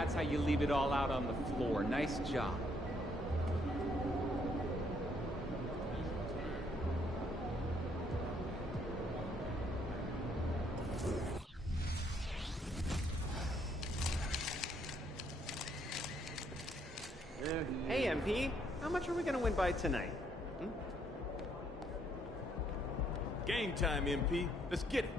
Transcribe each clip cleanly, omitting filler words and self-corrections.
That's how you leave it all out on the floor. Nice job. Hey, MP. How much are we going to win by tonight? Game time, MP. Let's get it.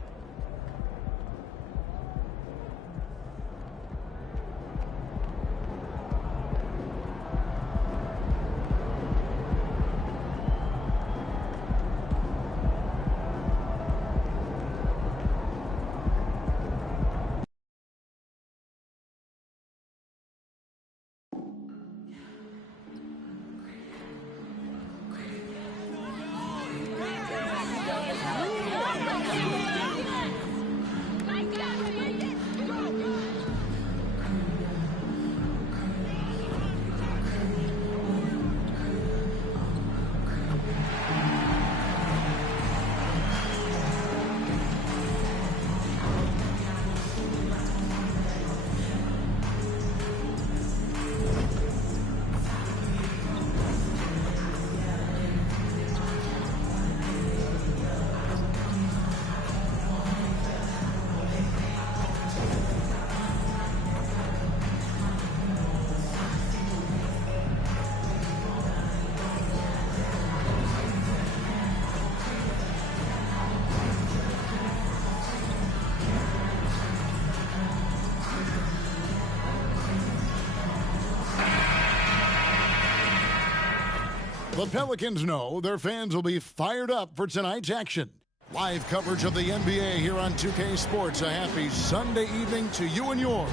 The Pelicans know their fans will be fired up for tonight's action. Live coverage of the NBA here on 2K Sports. A happy Sunday evening to you and yours.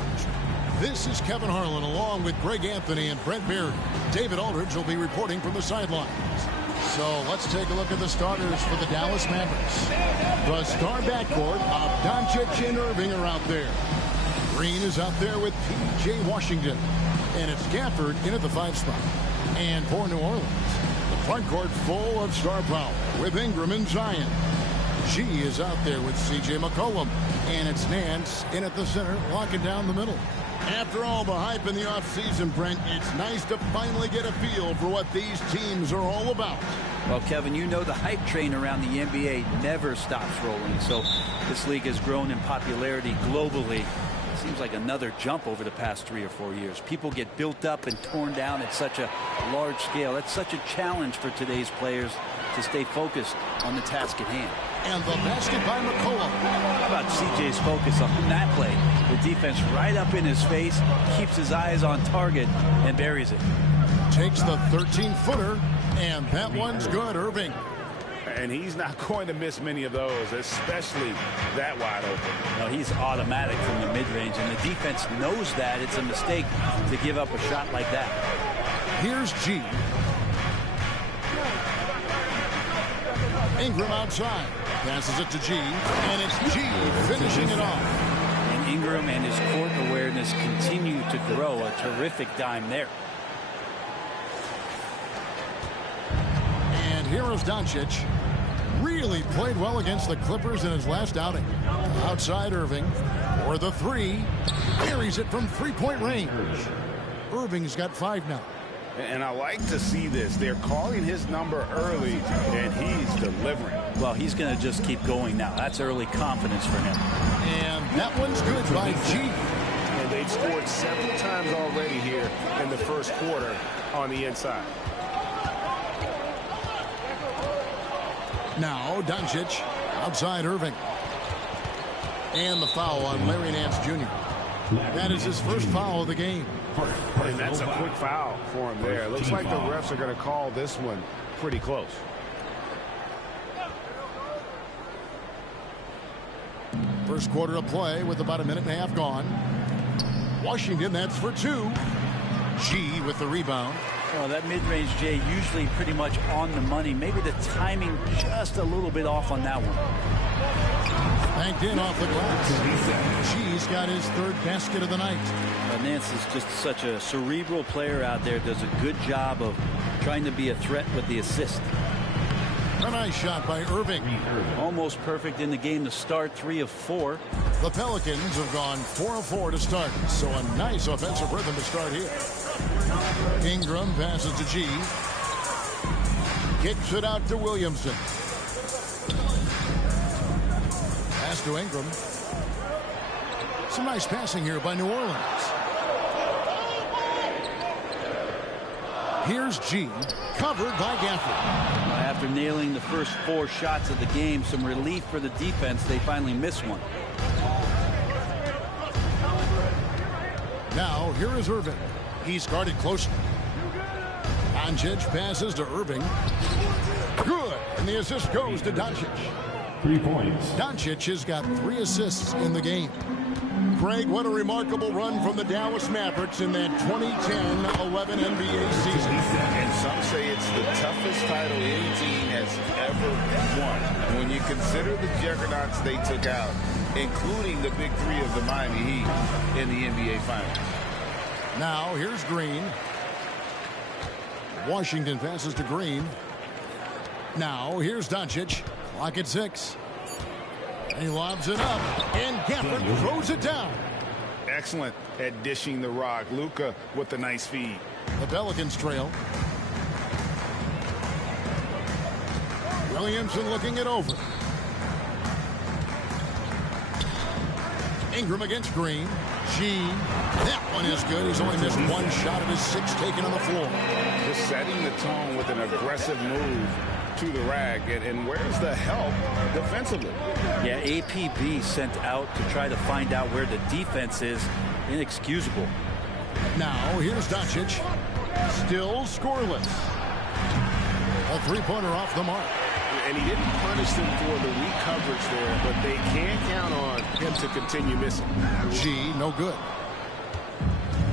This is Kevin Harlan along with Greg Anthony and Brent Beard. David Aldridge will be reporting from the sidelines. So let's take a look at the starters for the Dallas Mavericks. The star backcourt of Doncic and Irving are out there. Green is out there with P.J. Washington. And it's Gafford in at the 5 spot. And for New Orleans, the front court full of star power with Ingram and Zion. G is out there with C.J. McCollum. And it's Nance in at the center, locking down the middle. After all the hype in the offseason, Brent, it's nice to finally get a feel for what these teams are all about. Well, Kevin, you know the hype train around the NBA never stops rolling. So this league has grown in popularity globally. Seems like another jump over the past 3 or 4 years. People get built up and torn down at such a large scale. That's such a challenge for today's players to stay focused on the task at hand. And the basket by McCollum. How about CJ's focus on that play? The defense right up in his face, keeps his eyes on target, and buries it. Takes the 13-footer, and that one's good, Irving. And he's not going to miss many of those, especially that wide open. No, he's automatic from the mid-range, and the defense knows that. It's a mistake to give up a shot like that. Here's G. Ingram outside. Passes it to G, and it's G finishing it off. And Ingram and his court awareness continue to grow. A terrific dime there. And here is Doncic. Really played well against the Clippers in his last outing. Outside Irving for the 3. Carries it from 3-point range. Irving's got 5 now. And I like to see this. They're calling his number early, and he's delivering. Well, he's going to just keep going now. That's early confidence for him. And that one's good by G. And they've scored several times already here in the first quarter on the inside. Now Doncic outside Irving. And the foul on Larry Nance Jr. That is his first foul of the game. And that's a quick foul for him there. Looks like the refs are going to call this one pretty close. First quarter of play with about a minute and a half gone. Washington, that's for 2. G with the rebound. Well, that mid-range J usually pretty much on the money. Maybe the timing just a little bit off on that one. Banked in off the glass. G's got his 3rd basket of the night. Nance is just such a cerebral player out there. Does a good job of trying to be a threat with the assist. A nice shot by Irving. Almost perfect in the game to start, 3 of 4. The Pelicans have gone 4 of 4 to start, so a nice offensive rhythm to start here. Ingram passes to G. Kicks it out to Williamson. Pass to Ingram. Some nice passing here by New Orleans. Here's G, covered by Gafford. After nailing the first 4 shots of the game, some relief for the defense. They finally missed one. Now, here is Irving. He's guarded closely. Doncic passes to Irving. Good. And the assist goes to Doncic. 3 points. Doncic has got 3 assists in the game. Craig, what a remarkable run from the Dallas Mavericks in that 2010-11 NBA season. And some say it's the toughest title any team has ever won. And when you consider the juggernauts they took out, including the big 3 of the Miami Heat in the NBA Finals. Now, here's Green. Washington passes to Green. Now, here's Doncic. Clock at 6. He lobs it up, and Gafford throws it down. Excellent at dishing the rock. Luka with the nice feed. The Pelicans trail. Williamson looking it over. Ingram against Green. G. That one is good. He's only missed 1 shot of his 6 taken on the floor. Just setting the tone with an aggressive move to the rack. And where's the help defensively? Yeah, APB sent out to try to find out where the defense is. Inexcusable. Now, here's Doncic. Still scoreless. A 3-pointer off the mark. And he didn't punish them for the weak coverage there, but they can count on him to continue missing. G, no good.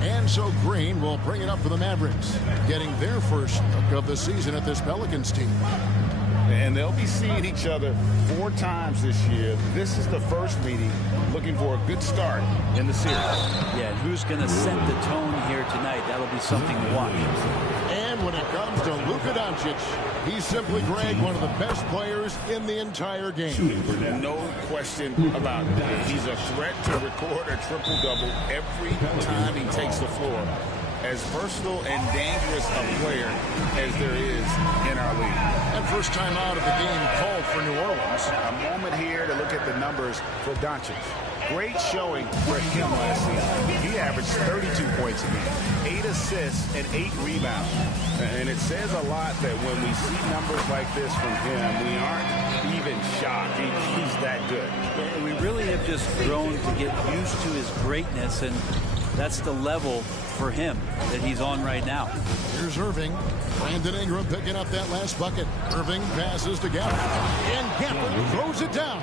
And so Green will bring it up for the Mavericks, getting their first look of the season at this Pelicans team. And they'll be seeing each other 4 times this year. This is the first meeting, looking for a good start in the series. Yeah, and who's going to set the tone here tonight? That'll be something to watch. And when it comes to Luka Doncic, he's simply, Greg, one of the best players in the entire game. No question about it. He's a threat to record a triple-double every time he takes the floor. As versatile and dangerous a player as there is in our league. And first time out of the game called for New Orleans. A moment here to look at the numbers for Doncic. Great showing for him last season. He averaged 32 points a game, 8 assists, and 8 rebounds. And it says a lot that when we see numbers like this from him, we aren't even shocked. He's that good. We really have just grown to get used to his greatness, and that's the level for him that he's on right now. Here's Irving. Brandon Ingram picking up that last bucket. Irving passes to Gafford. And Gafford throws it down.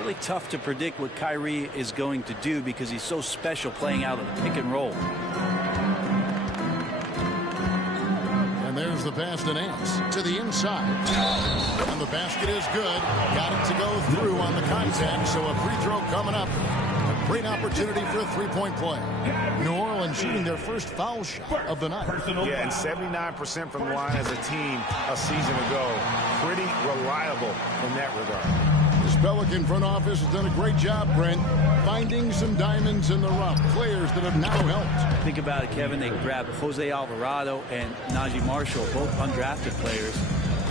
Really tough to predict what Kyrie is going to do because he's so special playing out of the pick and roll. And there's the pass to Nance to the inside. And the basket is good. Got it to go through on the contact, so a free throw coming up. A great opportunity for a 3-point play. New Orleans shooting their first foul shot of the night. Yeah, and 79% from the line as a team a season ago. Pretty reliable in that regard. This Pelican front office has done a great job, Brent, finding some diamonds in the rough. Players that have now helped. Think about it, Kevin. They grabbed Jose Alvarado and Najee Marshall, both undrafted players.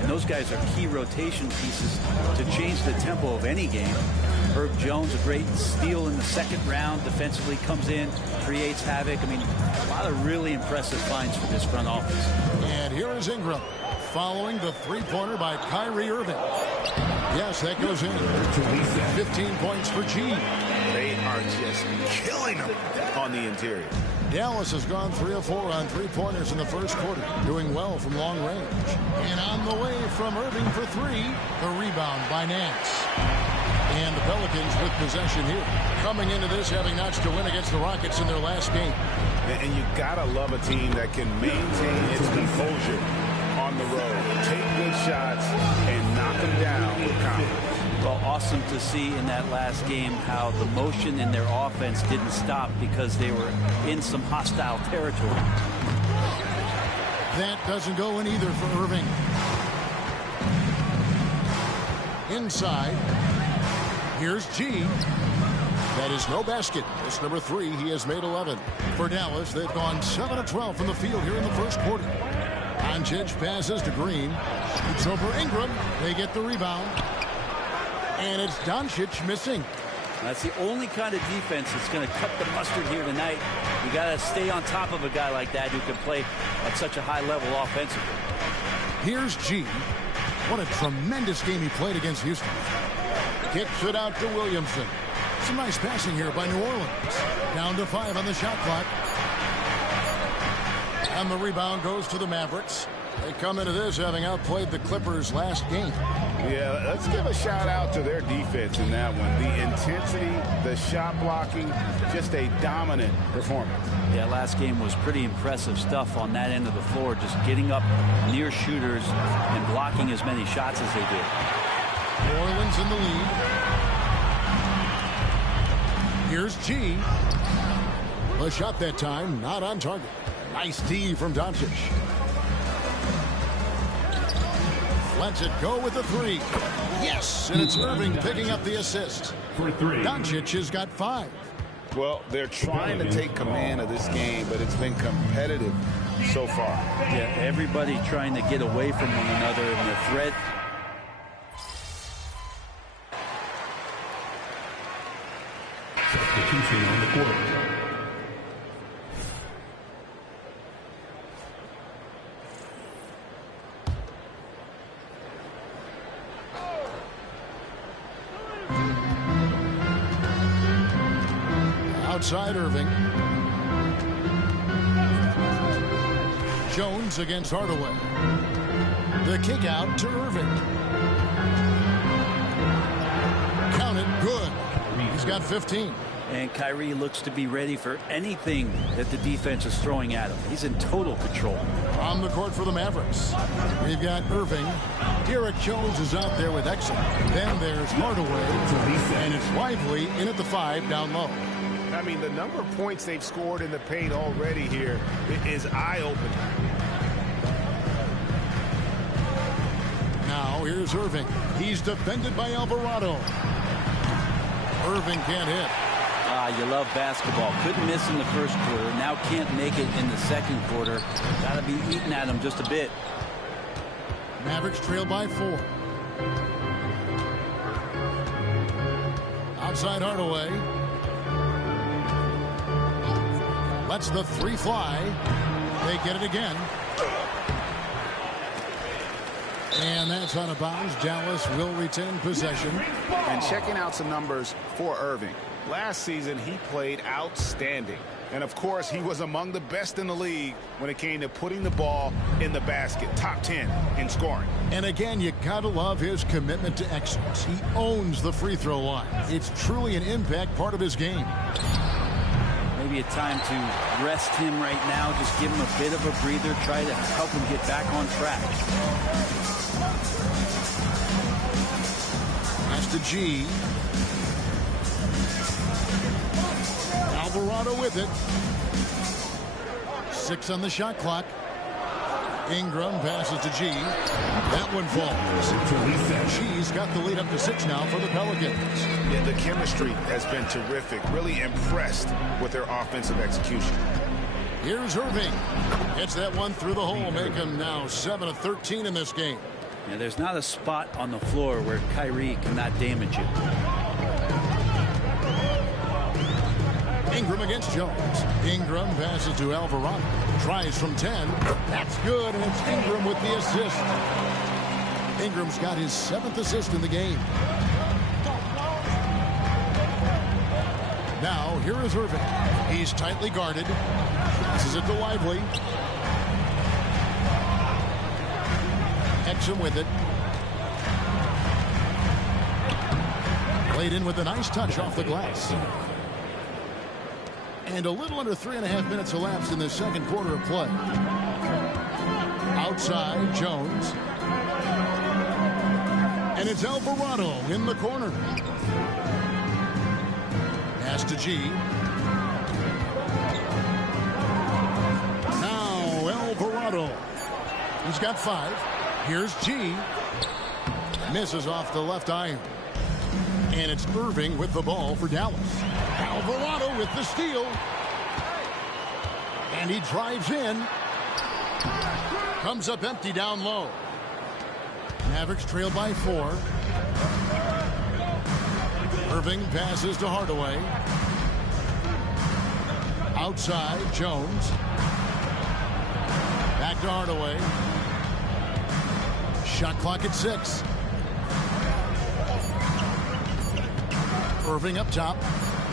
And those guys are key rotation pieces to change the tempo of any game. Herb Jones, a great steal in the second round. Defensively comes in, creates havoc. I mean, a lot of really impressive finds for this front office. And here is Ingram following the 3-pointer by Kyrie Irving. Yes, that goes in. 15 points for G. They are just killing them on the interior. Dallas has gone 3 of 4 on 3-pointers in the first quarter, doing well from long range. And on the way from Irving for 3, the rebound by Nance. And the Pelicans with possession here. Coming into this, having notched a win against the Rockets in their last game. And you gotta love a team that can maintain its composure on the road. Take good shots and knock them down with confidence. Well, awesome to see in that last game how the motion in their offense didn't stop because they were in some hostile territory. That doesn't go in either for Irving. Inside. Here's G. That is no basket. It's number 3. He has made 11. For Dallas, they've gone 7 of 12 from the field here in the first quarter. Doncic passes to Green. It's over Ingram. They get the rebound. And it's Doncic missing. That's the only kind of defense that's going to cut the mustard here tonight. You got to stay on top of a guy like that who can play at such a high level offensively. Here's G. What a tremendous game he played against Houston. Kicks it out to Williamson. Some nice passing here by New Orleans. Down to 5 on the shot clock. And the rebound goes to the Mavericks. They come into this having outplayed the Clippers last game. Yeah, let's give a shout out to their defense in that one. The intensity, the shot blocking, just a dominant performance. Yeah, last game was pretty impressive stuff on that end of the floor, just getting up near shooters and blocking as many shots as they did. New Orleans in the lead. Here's G. A shot that time, not on target. Nice D from Doncic. Lets it go with the 3. Yes, and it's Irving picking up the assist. For 3. Doncic has got 5. Well, they're trying to take command of this game, but it's been competitive so far. Yeah, everybody trying to get away from one another, and the threat. Substitution on the court. Outside Irving. Jones against Hardaway. The kick out to Irving. Count it, good. He's got 15. And Kyrie looks to be ready for anything that the defense is throwing at him. He's in total control. On the court for the Mavericks. We've got Irving. Derek Jones is out there with excellent. Then there's Hardaway. And it's Lively in at the 5 down low. I mean, the number of points they've scored in the paint already here is eye-opening. Now here's Irving. He's defended by Alvarado. Irving can't hit. You love basketball. Couldn't miss in the first quarter. Now can't make it in the second quarter. Got to be eating at him just a bit. Mavericks trail by 4. Outside Hardaway. Lets the 3 fly. They get it again. And that's out of bounds. Dallas will retain possession. And checking out some numbers for Irving. Last season, he played outstanding. And, of course, he was among the best in the league when it came to putting the ball in the basket. Top 10 in scoring. And, again, you got to love his commitment to excellence. He owns the free throw line. It's truly an impact part of his game. Maybe a time to rest him right now. Just give him a bit of a breather. Try to help him get back on track. That's the G. Alvarado with it. 6 on the shot clock. Ingram passes to G. That one falls. G's got the lead up to 6 now for the Pelicans. Yeah, the chemistry has been terrific. Really impressed with their offensive execution. Here's Irving. Hits that one through the hole. Make him now 7 of 13 in this game. Yeah, there's not a spot on the floor where Kyrie cannot damage you. Ingram against Jones. Ingram passes to Alvarado. Tries from 10. That's good, and it's Ingram with the assist. Ingram's got his 7th assist in the game. Now, here is Irving. He's tightly guarded. Passes it to Lively. Exum with it. Played in with a nice touch off the glass. And a little under 3.5 minutes elapsed in the second quarter of play. Outside, Jones. And it's Alvarado in the corner. Pass to G. Now Alvarado. He's got 5. Here's G. Misses off the left iron. And it's Irving with the ball for Dallas. Alvarado with the steal. And he drives in. Comes up empty down low. Mavericks trail by 4. Irving passes to Hardaway. Outside, Jones. Back to Hardaway. Shot clock at 6. Irving up top.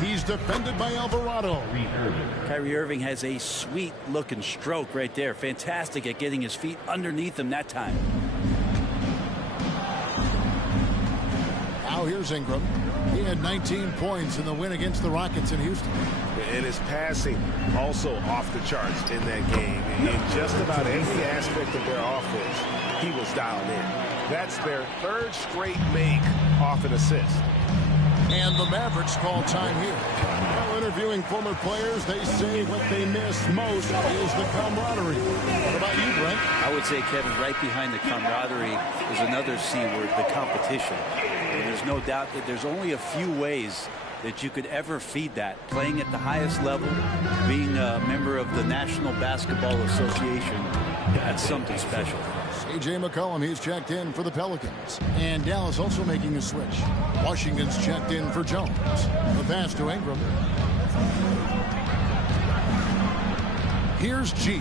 He's defended by Alvarado. Kyrie Irving has a sweet looking stroke right there. Fantastic at getting his feet underneath him that time. Now here's Ingram. He had 19 points in the win against the Rockets in Houston. And his passing also off the charts in that game. In just about every aspect of their offense, he was dialed in. That's their 3rd straight make off an assist. And the Mavericks call time here. While interviewing former players, they say what they miss most is the camaraderie. What about you, Brent? I would say, Kevin, right behind the camaraderie is another C word, the competition. And there's no doubt that there's only a few ways that you could ever feed that. Playing at the highest level, being a member of the National Basketball Association, that's something special. C.J. McCollum, he's checked in for the Pelicans. And Dallas also making a switch. Washington's checked in for Jones. The pass to Ingram. Here's G.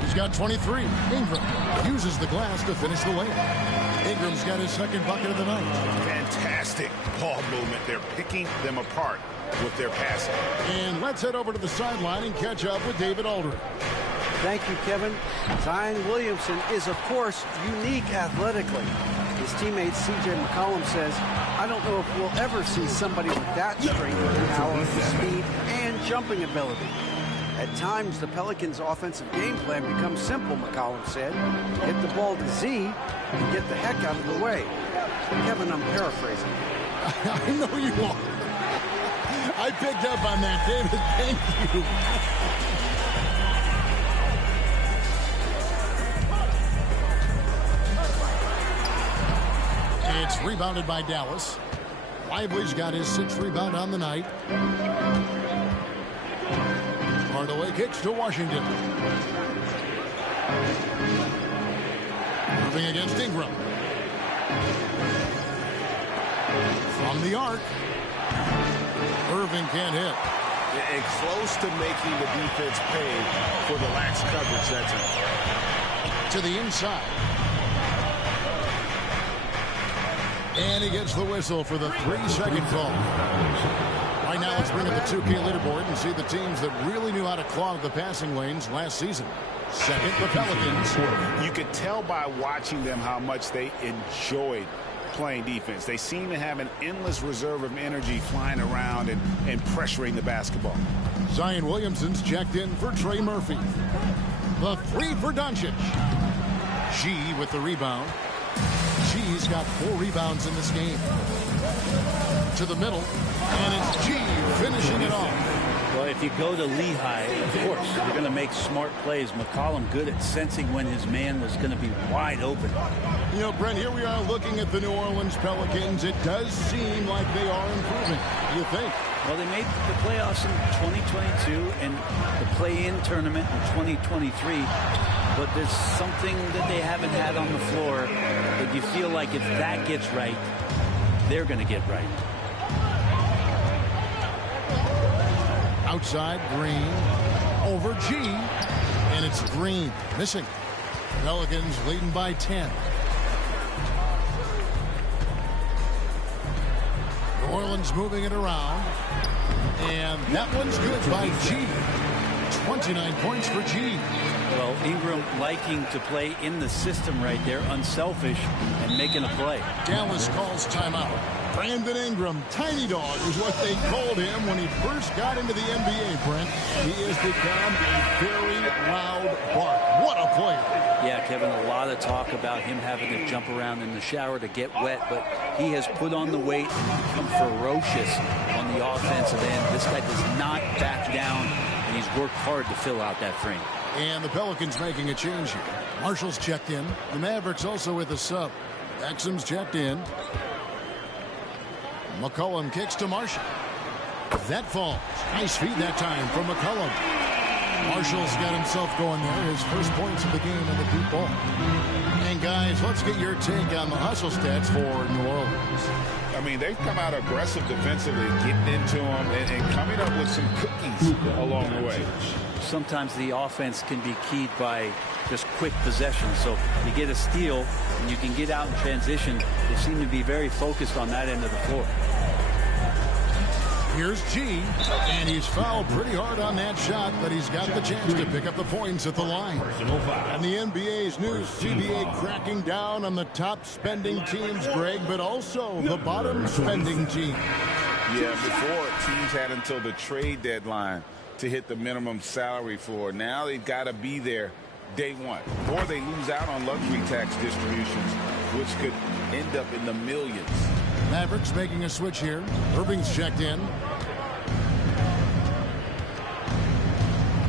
He's got 23. Ingram uses the glass to finish the layup. Ingram's got his 2nd bucket of the night. Fantastic ball movement. They're picking them apart with their passing. And let's head over to the sideline and catch up with David Aldridge. Thank you, Kevin. Zion Williamson is, of course, unique athletically. His teammate C.J. McCollum says, I don't know if we'll ever see somebody with that strength, power, speed, and jumping ability. At times, the Pelicans' offensive game plan becomes simple, McCollum said. Hit the ball to Z and get the heck out of the way. Kevin, I'm paraphrasing. I know you are. I picked up on that, David. Thank you. It's rebounded by Dallas. Lively's got his 6th rebound on the night. Hardaway kicks to Washington. Moving against Ingram. From the arc. Irving can't hit. And close to making the defense pay for the lax coverage that time. To the inside. And he gets the whistle for the 3-second call. Right now, let's bring up the 2K leaderboard and see the teams that really knew how to clog the passing lanes last season. Second, the Pelicans. You could tell by watching them how much they enjoyed playing defense. They seem to have an endless reserve of energy flying around and pressuring the basketball. Zion Williamson's checked in for Trey Murphy. The 3 for Doncic. G with the rebound. G's got 4 rebounds in this game. To the middle, and it's G finishing it off. Well, if you go to Lehigh, of course, you're going to make smart plays. McCollum good at sensing when his man was going to be wide open. You know, Brent, here we are looking at the New Orleans Pelicans. It does seem like they are improving. What do you think? Well, they made the playoffs in 2022 and the play-in tournament in 2023. But there's something that they haven't had on the floor that you feel like if that gets right, they're going to get right. Outside, Green. Over G. And it's Green. Missing. Pelicans leading by 10. New Orleans moving it around. And that one's good by G. 29 points for G. Well, Ingram liking to play in the system right there, unselfish, and making a play. Dallas calls timeout. Brandon Ingram, Tiny Dog is what they called him when he first got into the NBA, Brent. He has become a very loud bark. What a player. Yeah, Kevin, a lot of talk about him having to jump around in the shower to get wet, but he has put on the weight and become ferocious on the offensive end. This guy does not back down, and he's worked hard to fill out that frame. And the Pelicans making a change here. Marshall's checked in. The Mavericks also with a sub. Exum's checked in. McCollum kicks to Marshall. That falls. Nice feed that time from McCollum. Marshall's got himself going there. His first points of the game in the deep ball. And guys, let's get your take on the hustle stats for New Orleans. I mean, they've come out aggressive defensively, getting into them and coming up with some cookies along the way. Sometimes the offense can be keyed by just quick possession. So you get a steal and you can get out in transition. They seem to be very focused on that end of the floor. Here's G, and he's fouled pretty hard on that shot, but he's got the chance to pick up the points at the line. And the NBA's new CBA cracking down on the top spending teams, Greg, but also the bottom spending teams. Yeah, before teams had until the trade deadline to hit the minimum salary floor. Now they've got to be there day one, or they lose out on luxury tax distributions, which could end up in the millions. Mavericks making a switch here. Irving's checked in.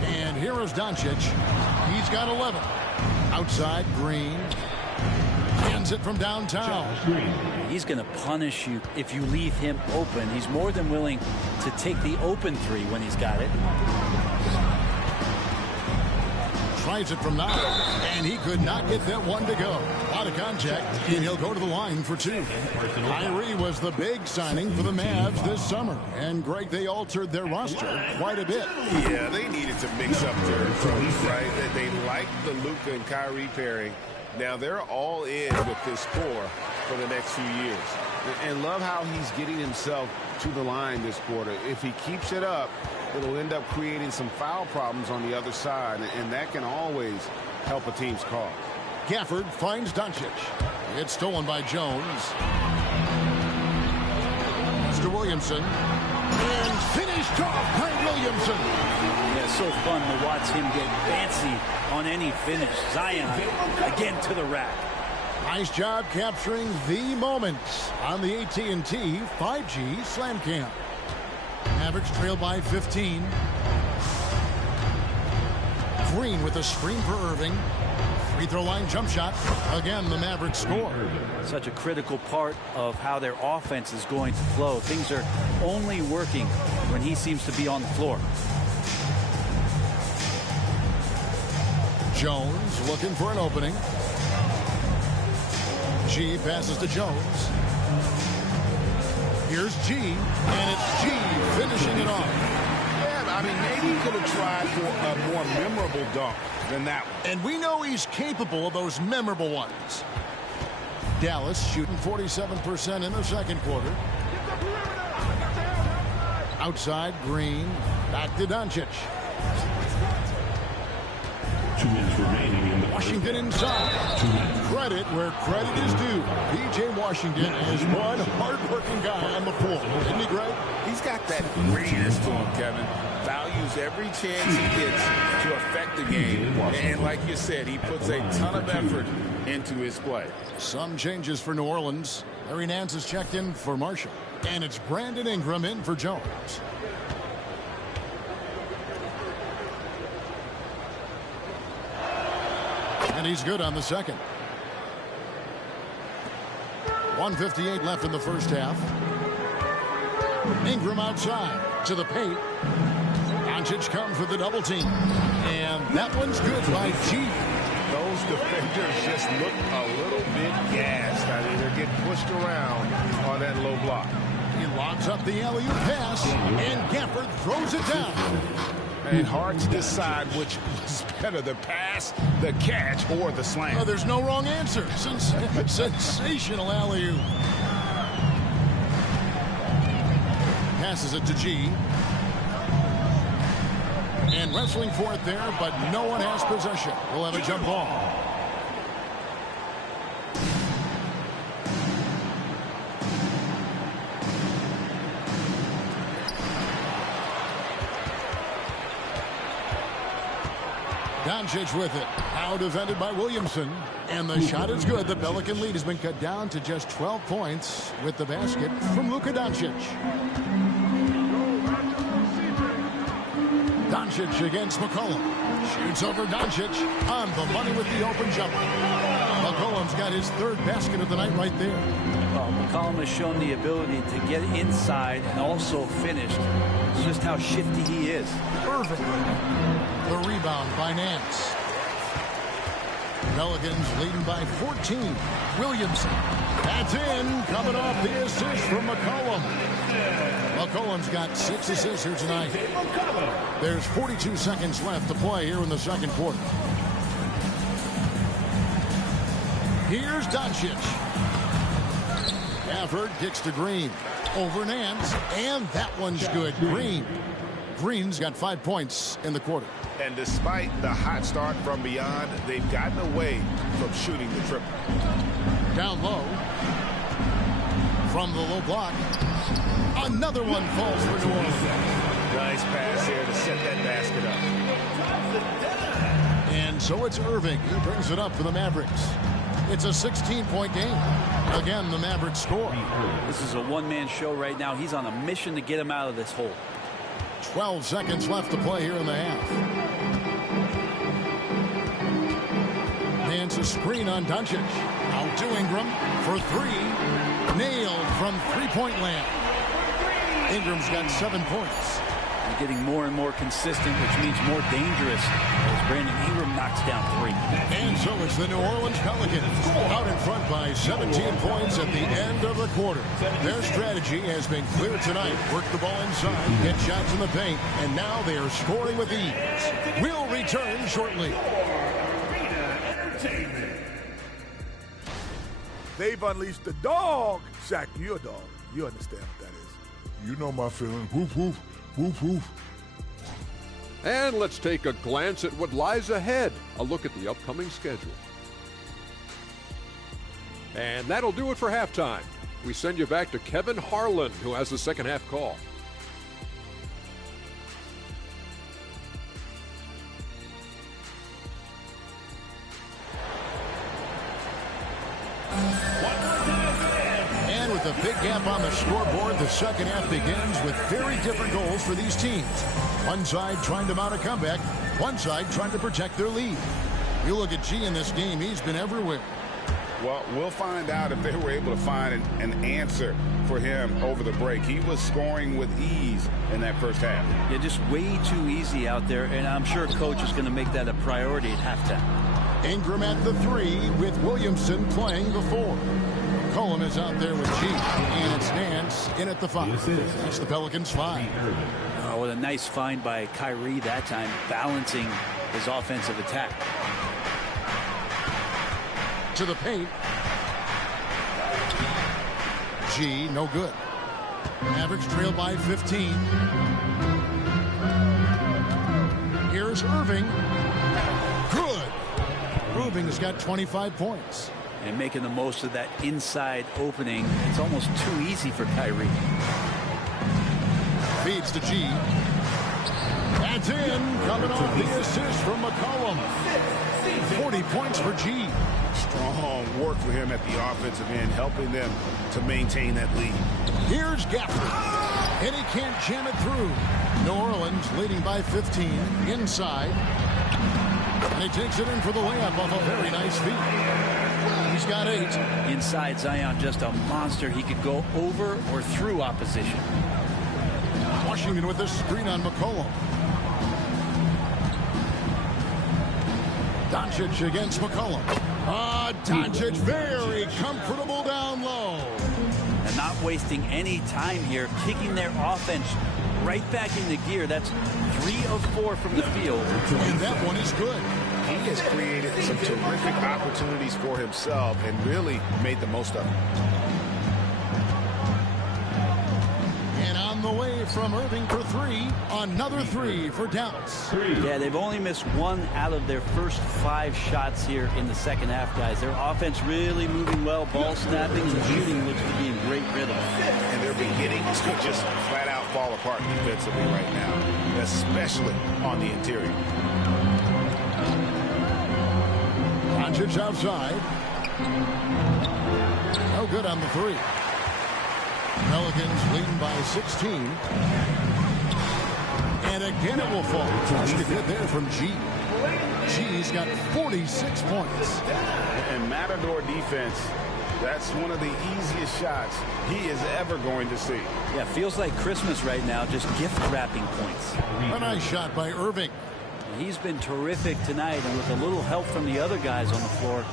And here is Doncic. He's got 11. Outside, Green. Hands it from downtown. He's going to punish you if you leave him open. He's more than willing to take the open three when he's got it. Tries it from 9, and he could not get that one to go. Out of contact, and he'll go to the line for 2. Kyrie was the big signing for the Mavs this summer, and Greg, they altered their roster quite a bit. Yeah, they needed to mix up their approach, right? They liked the Luka and Kyrie pairing. Now they're all in with this core for the next few years. And love how he's getting himself to the line this quarter. If he keeps it up, it'll end up creating some foul problems on the other side, and that can always help a team's cause. Gafford finds Doncic. It's stolen by Jones. Mr. Williamson. And finished off by Williamson. Yeah, it's so fun to watch him get fancy on any finish. Zion again to the rack. Nice job capturing the moments on the AT&T 5G Slam Cam. Mavericks trail by 15. Green with a screen for Irving. Free throw line jump shot. Again, the Mavericks score. Such a critical part of how their offense is going to flow. Things are only working when he seems to be on the floor. Jones looking for an opening. G passes to Jones. Here's G, and it's G finishing it off. Yeah, I mean, maybe he could have tried for a more memorable dunk than that one. And we know he's capable of those memorable ones. Dallas shooting 47% in the second quarter. Outside, Green. Back to Doncic. 2 minutes remaining in the Washington inside. Credit where credit is due. P.J. Washington is one hard-working guy on the floor. Isn't he, Greg? He's got that grittiness to him, Kevin. Values every chance he gets to affect the game. And like you said, he puts a ton of effort into his play. Some changes for New Orleans. Larry Nance is checked in for Marshall. And it's Brandon Ingram in for Jones. And he's good on the second. 1:58 left in the first half. Ingram outside to the paint. Doncic comes with the double team. And that one's good by G. Those defenders just look a little bit gassed. I mean, they're getting pushed around on that low block. He lobs up the alley-oop pass, and Gafford throws it down. And hard to decide which is better, the pass, the catch, or the slam. Oh, there's no wrong answer. Sensational alley-oop. Passes it to G. And wrestling for it there, but no one has possession. We'll have a jump ball. Doncic with it. Now defended by Williamson. And the shot is good. The Pelican lead has been cut down to just 12 points with the basket from Luka Doncic. Doncic against McCollum. Shoots over Doncic on the money with the open jumper. McCollum's got his third basket of the night right there. Well, McCollum has shown the ability to get inside and also finish. It's just how shifty he is. Irving. The rebound by Nance. Pelicans leading by 14. Williamson. That's in. Coming off the assist from McCollum. McCollum's got 6 assists here tonight. There's 42 seconds left to play here in the second quarter. Here's Doncic. Gafford kicks to Green. Over Nance. And that one's good. Green's got 5 points in the quarter. And despite the hot start from beyond, they've gotten away from shooting the triple. Down low. From the low block. Another one falls for New Orleans. Nice pass here to set that basket up. And so it's Irving. He brings it up for the Mavericks. It's a 16-point game. Again, the Mavericks score. This is a one-man show right now. He's on a mission to get him out of this hole. 12 seconds left to play here in the half. Nance a screen on Doncic. Out to Ingram for 3. Nailed from three-point land. Ingram's got 7 points. They're getting more and more consistent, which means more dangerous as Brandon Ingram knocks down 3. And so it's the New Orleans Pelicans out in front by 17 points at the end of the quarter. Their strategy has been clear tonight. Work the ball inside, get shots in the paint, and now they are scoring with ease. We'll return shortly. They've unleashed the dog. Shaq, you're a dog. You understand what that is. You know my feeling. Woof, woof, woof, woof. And let's take a glance at what lies ahead. A look at the upcoming schedule. And that'll do it for halftime. We send you back to Kevin Harlan, who has the second half call. And with a big gap on the scoreboard, the second half begins with very different goals for these teams. One side trying to mount a comeback, one side trying to protect their lead. You look at G in this game, he's been everywhere. Well, we'll find out if they were able to find an answer for him over the break. He was scoring with ease in that first half. Yeah, just way too easy out there, and I'm sure coach is going to make that a priority at halftime. Ingram at the 3 with Williamson playing the 4. Cohen is out there with G, and it's Nance in at the 5. It's the Pelicans 5. Oh, what a nice find by Kyrie that time, balancing his offensive attack. To the paint. G, no good. Mavericks trail by 15. Here's Irving. Good. Irving has got 25 points. And making the most of that inside opening. It's almost too easy for Kyrie. Feeds to G. That's in. Coming off the assist from McCollum. 40 points for G. Strong work for him at the offensive end, helping them to maintain that lead. Here's Gafford. And he can't jam it through. New Orleans leading by 15 inside. And he takes it in for the layup off a very nice feed. He's got 8. Inside Zion, just a monster. He could go over or through opposition. Washington with this screen on McCollum. Doncic against McCollum. Doncic very comfortable down low. And not wasting any time here, kicking their offense right back into gear. That's 3 of 4 from the field. And that one is good. He has created some terrific opportunities for himself and really made the most of them. And on the way from Irving for 3. Another 3 for Dallas. Yeah, they've only missed 1 out of their first 5 shots here in the second half, guys. Their offense really moving well. Ball snapping and shooting looks to be in great rhythm. And they're beginning to just flat out fall apart defensively right now, especially on the interior. Doncic outside. No good on the 3. Pelicans leading by 16. And again it will fall. That's good there from G. G's got 46 points. And Matador defense, that's one of the easiest shots he is ever going to see. Yeah, feels like Christmas right now, just gift wrapping points. A nice shot by Irving. He's been terrific tonight, and with a little help from the other guys on the floor,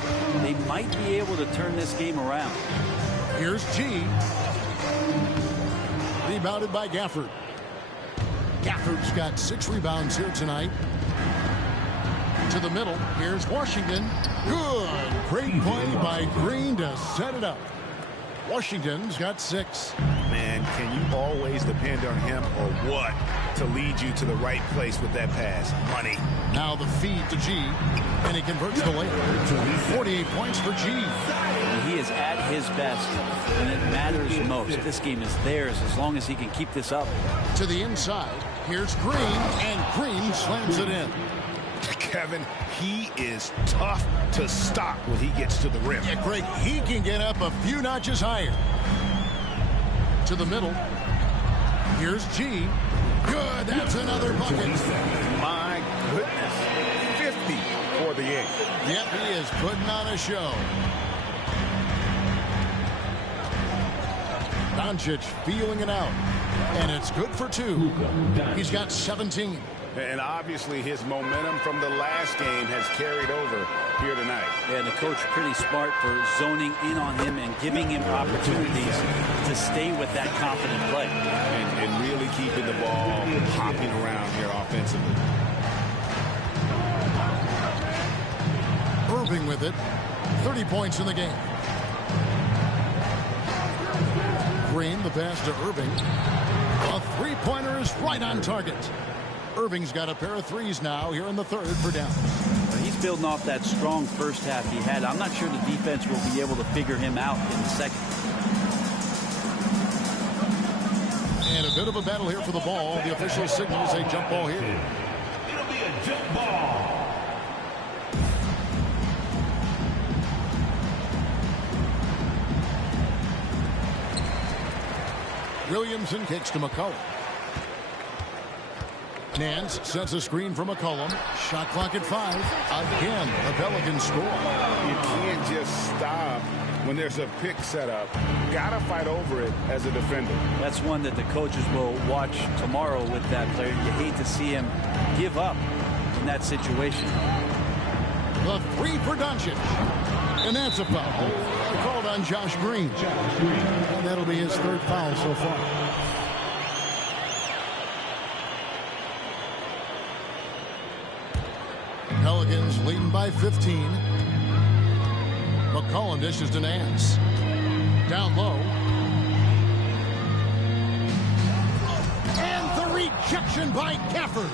they might be able to turn this game around. Here's G. Rebounded by Gafford. Gafford's got 6 rebounds here tonight. To the middle. Here's Washington. Good. Great play by Green to set it up. Washington's got 6. Man, can you always depend on him or what to lead you to the right place with that pass? Money. Now the feed to G, and he converts the layup. 48 points for G. He is at his best when it matters most. This game is theirs as long as he can keep this up. To the inside, here's Green, and Green slams it in. Kevin, he is tough to stop when he gets to the rim. Yeah, Greg, he can get up a few notches higher. To the middle. Here's G. Good, that's another bucket. My goodness. 50 for the 8. Yep, he is putting on a show. Doncic feeling it out. And it's good for 2. He's got 17. And obviously his momentum from the last game has carried over here tonight. Yeah, and the coach pretty smart for zoning in on him and giving him opportunities to stay with that confident play. And really keeping the ball hopping around here offensively. Irving with it. 30 points in the game. Green, the pass to Irving. A three-pointer is right on target. Irving's got a pair of threes now here in the third for Dallas. He's building off that strong first half he had. I'm not sure the defense will be able to figure him out in the second. And a bit of a battle here for the ball. The official signals a jump ball here. It'll be a jump ball. Williamson kicks to McCollum. Nance sets a screen for McCollum. Shot clock at 5. Again, the Pelicans score. You can't just stop when there's a pick set up. Gotta fight over it as a defender. That's one that the coaches will watch tomorrow with that player. You hate to see him give up in that situation. The 3 for Doncic. And that's a foul. Called on Josh Green. And that'll be his 3rd foul so far. Pelicans leading by 15. McCollum dishes to Nance. Down low. And the rejection by Gafford.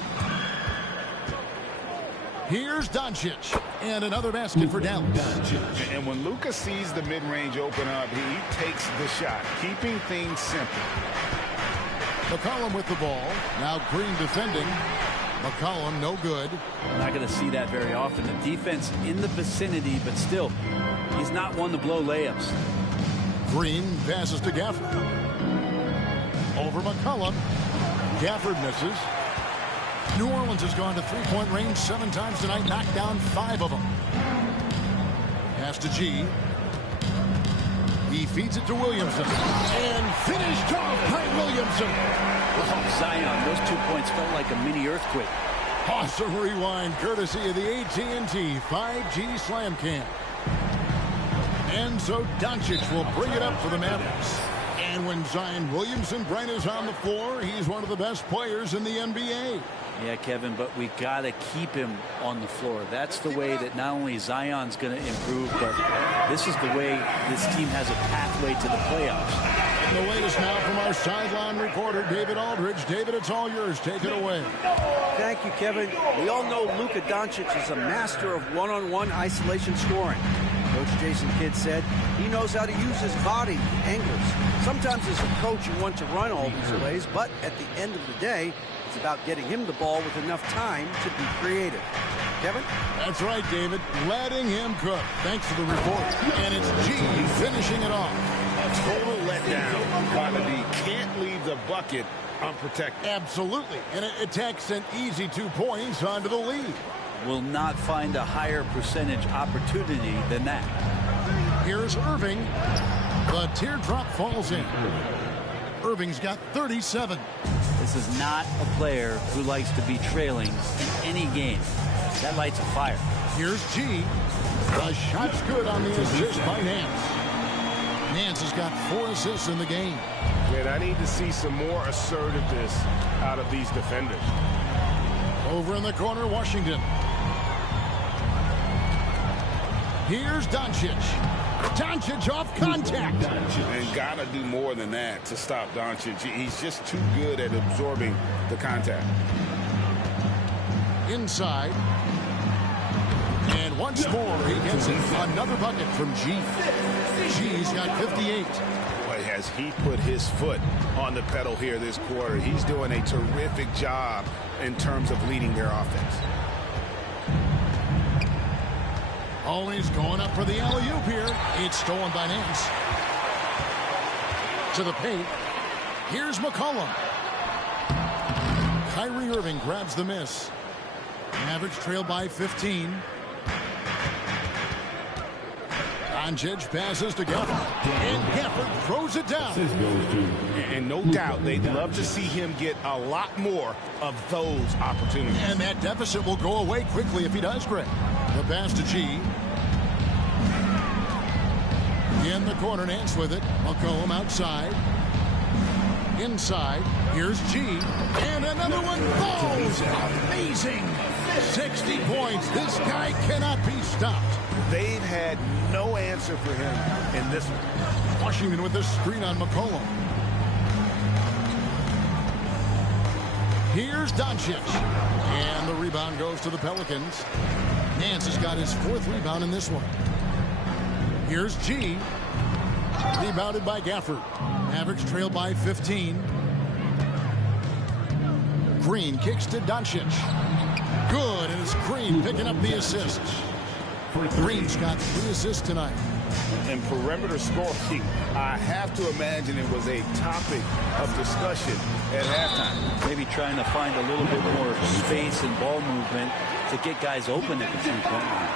Here's Doncic. And another basket for Dallas. And when Luka sees the mid-range open up, he takes the shot, keeping things simple. McCollum with the ball. Now Green defending. McCollum no good. Not going to see that very often. The defense in the vicinity, but still, he's not one to blow layups. Green passes to Gafford. Over McCollum. Gafford misses. New Orleans has gone to three-point range 7 times tonight, knocked down 5 of them. Pass to G. He feeds it to Williamson. And finished off by Williamson. Oh, Zion, those 2 points felt like a mini earthquake. Awesome rewind courtesy of the AT&T 5G Slam Cam. And so Doncic will bring it up for the Mavericks. And when Zion Williamson-Bright is on the floor, he's one of the best players in the NBA. Yeah, Kevin, but we got to keep him on the floor. That's the way that not only Zion's going to improve, but this is the way this team has a pathway to the playoffs. And the latest now from our sideline reporter, David Aldridge. David, it's all yours. Take it away. Thank you, Kevin. We all know Luka Doncic is a master of one-on-one isolation scoring. Coach Jason Kidd said he knows how to use his body, angles. Sometimes as a coach you want to run all these plays, but at the end of the day, it's about getting him the ball with enough time to be creative. Kevin? That's right, David. Letting him cook. Thanks for the report. And it's G finishing it off. A total letdown by the D. Can't leave the bucket unprotected. Absolutely. And it takes an easy 2 points onto the lead. will not find a higher percentage opportunity than that. Here's Irving. The teardrop falls in. Irving's got 37. This is not a player who likes to be trailing in any game. That lights a fire. Here's G. The shot's good on the assist by Nance. Nance has got 4 assists in the game. And I need to see some more assertiveness out of these defenders. Over in the corner, Washington. Here's Doncic. Doncic off contact. And got to do more than that to stop Doncic. He's just too good at absorbing the contact. Inside. And once more, he gets it. Another bucket from G. G's got 58. Boy, has he put his foot on the pedal here this quarter. He's doing a terrific job in terms of leading their offense. Always going up for the alley-oop here. It's stolen by Nance. To the paint. Here's McCollum. Kyrie Irving grabs the miss. Mavericks trail by 15. Doncic passes to Gafford. And Gafford throws it down. And no doubt they'd love to see him get a lot more of those opportunities. And that deficit will go away quickly if he does, Greg. The pass to G. In the corner, Nance with it. McCollum outside. Inside. Here's G. And another one falls. Amazing. 60 points. This guy cannot be stopped. They've had no answer for him in this one. Washington with the screen on McCollum. Here's Doncic. And the rebound goes to the Pelicans. Nance has got his 4th rebound in this one. Here's G. Rebounded by Gafford. Mavericks trail by 15. Green kicks to Doncic. Good, and it's Green picking up the assist. Green's got 3 assists tonight. And perimeter scoring, I have to imagine it was a topic of discussion at halftime. Maybe trying to find a little bit more space and ball movement to get guys open at the 3-point line.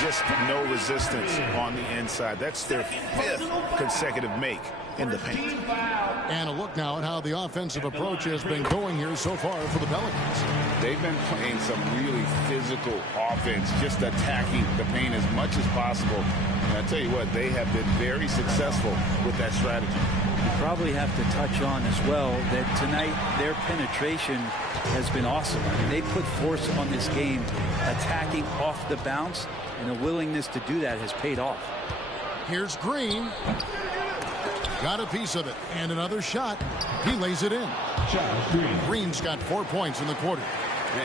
Just no resistance on the inside. That's their 5th consecutive make in the paint. And a look now at how the offensive approach has been going here so far for the Pelicans. They've been playing some really physical offense, just attacking the paint as much as possible. And I tell you what, they have been very successful with that strategy. You probably have to touch on as well that tonight their penetration has been awesome. I mean, they put force on this game, attacking off the bounce, and the willingness to do that has paid off. Here's Green. Got a piece of it. And another shot. He lays it in. Green's got 4 points in the quarter.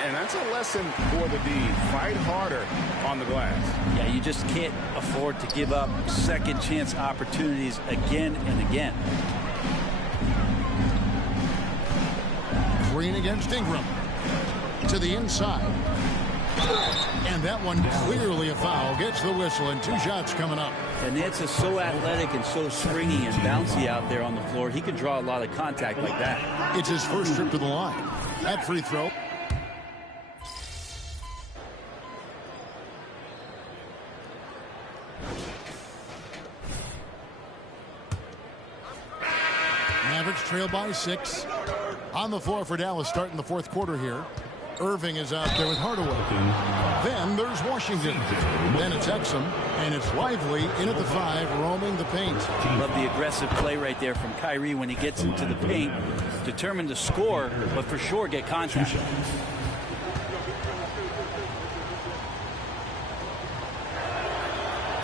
And that's a lesson for the D. Fight harder on the glass. Yeah, you just can't afford to give up second chance opportunities again and again. Green against Ingram. To the inside. And that one clearly a foul. Gets the whistle, and 2 shots coming up. And Nance is so athletic and so springy and bouncy out there on the floor. He can draw a lot of contact like that. It's his first trip to the line. That free throw. Mavericks trail by 6. On the floor for Dallas starting the 4th quarter here. Irving is out there with Hardaway. Then there's Washington. Then it's Exum, and it's Lively in at the 5, roaming the paint. Love the aggressive play right there from Kyrie when he gets into the paint. Determined to score, but for sure get contact.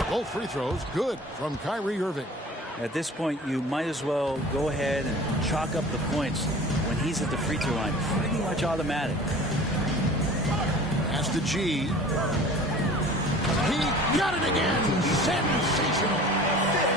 Both free throws good from Kyrie Irving. At this point, you might as well go ahead and chalk up the points when he's at the free throw line. Pretty much automatic. Pass to G. He got it again. Sensational.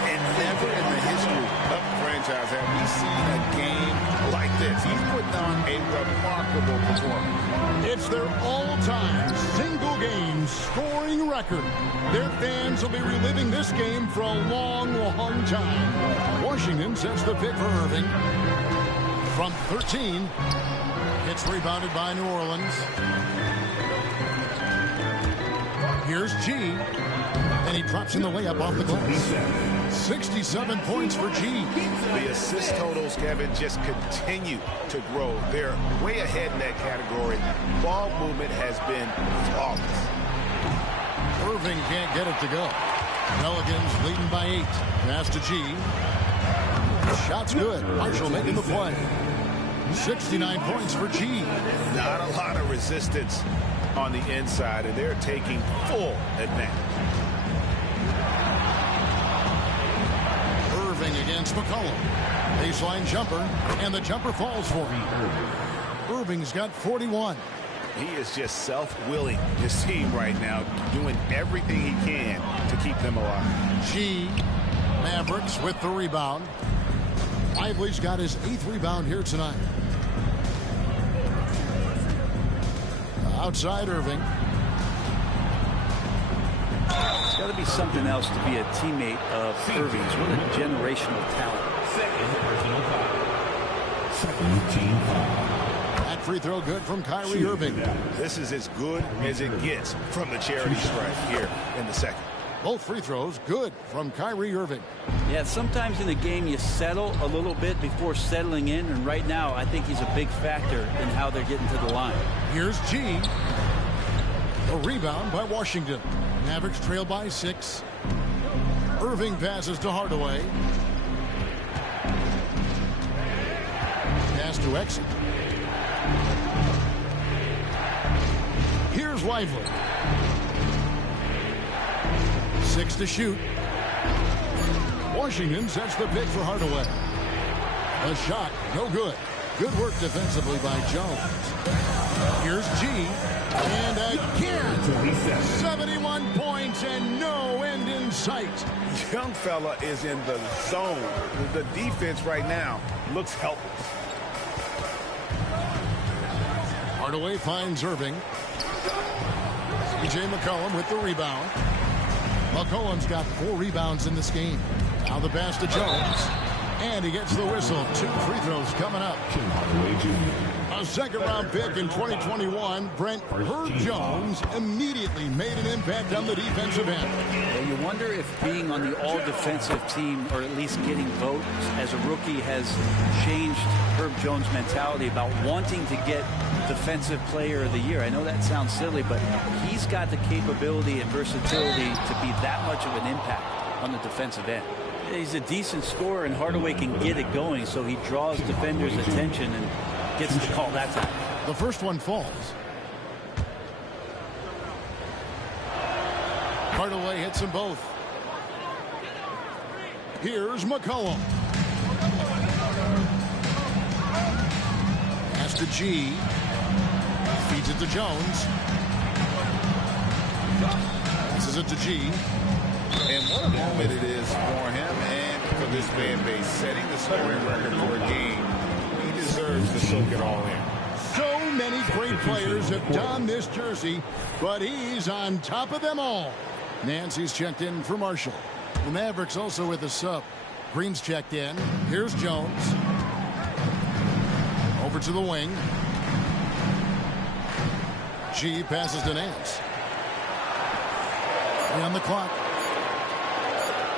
And never in the history of the franchise have we seen a game like this. He's putting on a remarkable performance. It's their all-time single-game scoring record. Their fans will be reliving this game for a long, long time. Washington sets the pick for Irving. From 13, it's rebounded by New Orleans. Here's G. And he drops in the layup off the glass. 67 points for G. The assist totals, Kevin, just continue to grow. They're way ahead in that category. Ball movement has been flawless. Irving can't get it to go. Pelicans leading by 8. Pass to G. Shot's good. Marshall making the play. 69 points for G. Not a lot of resistance on the inside, and they're taking full advantage. Irving against McCollum. Baseline jumper, and the jumper falls for him. Irving's got 41. He is just self-willing, his team right now, doing everything he can to keep them alive. G. Mavericks with the rebound. Lively's got his 8th rebound here tonight. Outside Irving. It's got to be something else to be a teammate of Irving's. What a generational talent. Second team foul. That free throw good from Kyrie Irving. This is as good as it gets from the charity stripe here in the second. Both free throws good from Kyrie Irving. Yeah, sometimes in a game you settle a little bit before settling in, and right now I think he's a big factor in how they're getting to the line. Here's G. A rebound by Washington. Mavericks trail by 6. Irving passes to Hardaway. Pass to exit. Here's Lively. 6 to shoot. Washington sets the pick for Hardaway. A shot, no good. Good work defensively by Jones. Here's G. And again, 71 points and no end in sight. Young fella is in the zone. The defense right now looks helpless. Hardaway finds Irving. C.J. McCollum with the rebound. McCollum's got 4 rebounds in this game. Now the pass to Jones. And he gets the whistle. 2 free throws coming up. A second-round pick in 2021, Brent Herb Jones immediately made an impact on the defensive end. And you wonder if being on the all-defensive team, or at least getting votes as a rookie, has changed Herb Jones' mentality about wanting to get Defensive Player of the Year. I know that sounds silly, but he's got the capability and versatility to be that much of an impact on the defensive end. He's a decent scorer, and Hardaway can get it going, so he draws defenders' attention and gets the call that time. The first one falls. Hardaway hits them both. Here's McCollum. Pass to G. Feeds it to Jones. Passes it to G. And what a moment it is for him and for this fan base, setting the scoring record for a game. He deserves to soak it all in. So many great players have donned this jersey, but he's on top of them all. Nancy's checked in for Marshall. The Mavericks also with a sub. Green's checked in. Here's Jones. Over to the wing. G passes to Nance. 3 on the clock.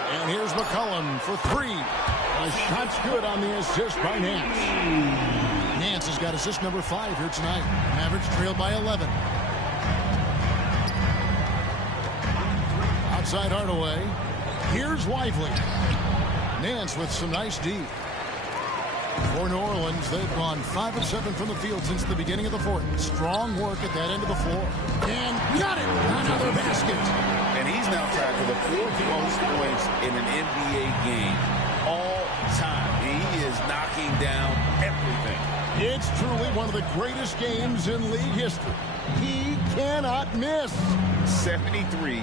And here's McCollum for 3. A shot's good on the assist by Nance. Nance has got assist number 5 here tonight. Mavericks trail by 11. Outside Hardaway. Here's Lively. Nance with some nice D. For New Orleans, they've gone 5 of 7 from the field since the beginning of the 4th. Strong work at that end of the floor. And got it! Another basket. And he's now tied for the 4th most points in an NBA game all time. He is knocking down everything. It's truly one of the greatest games in league history. He cannot miss. 73.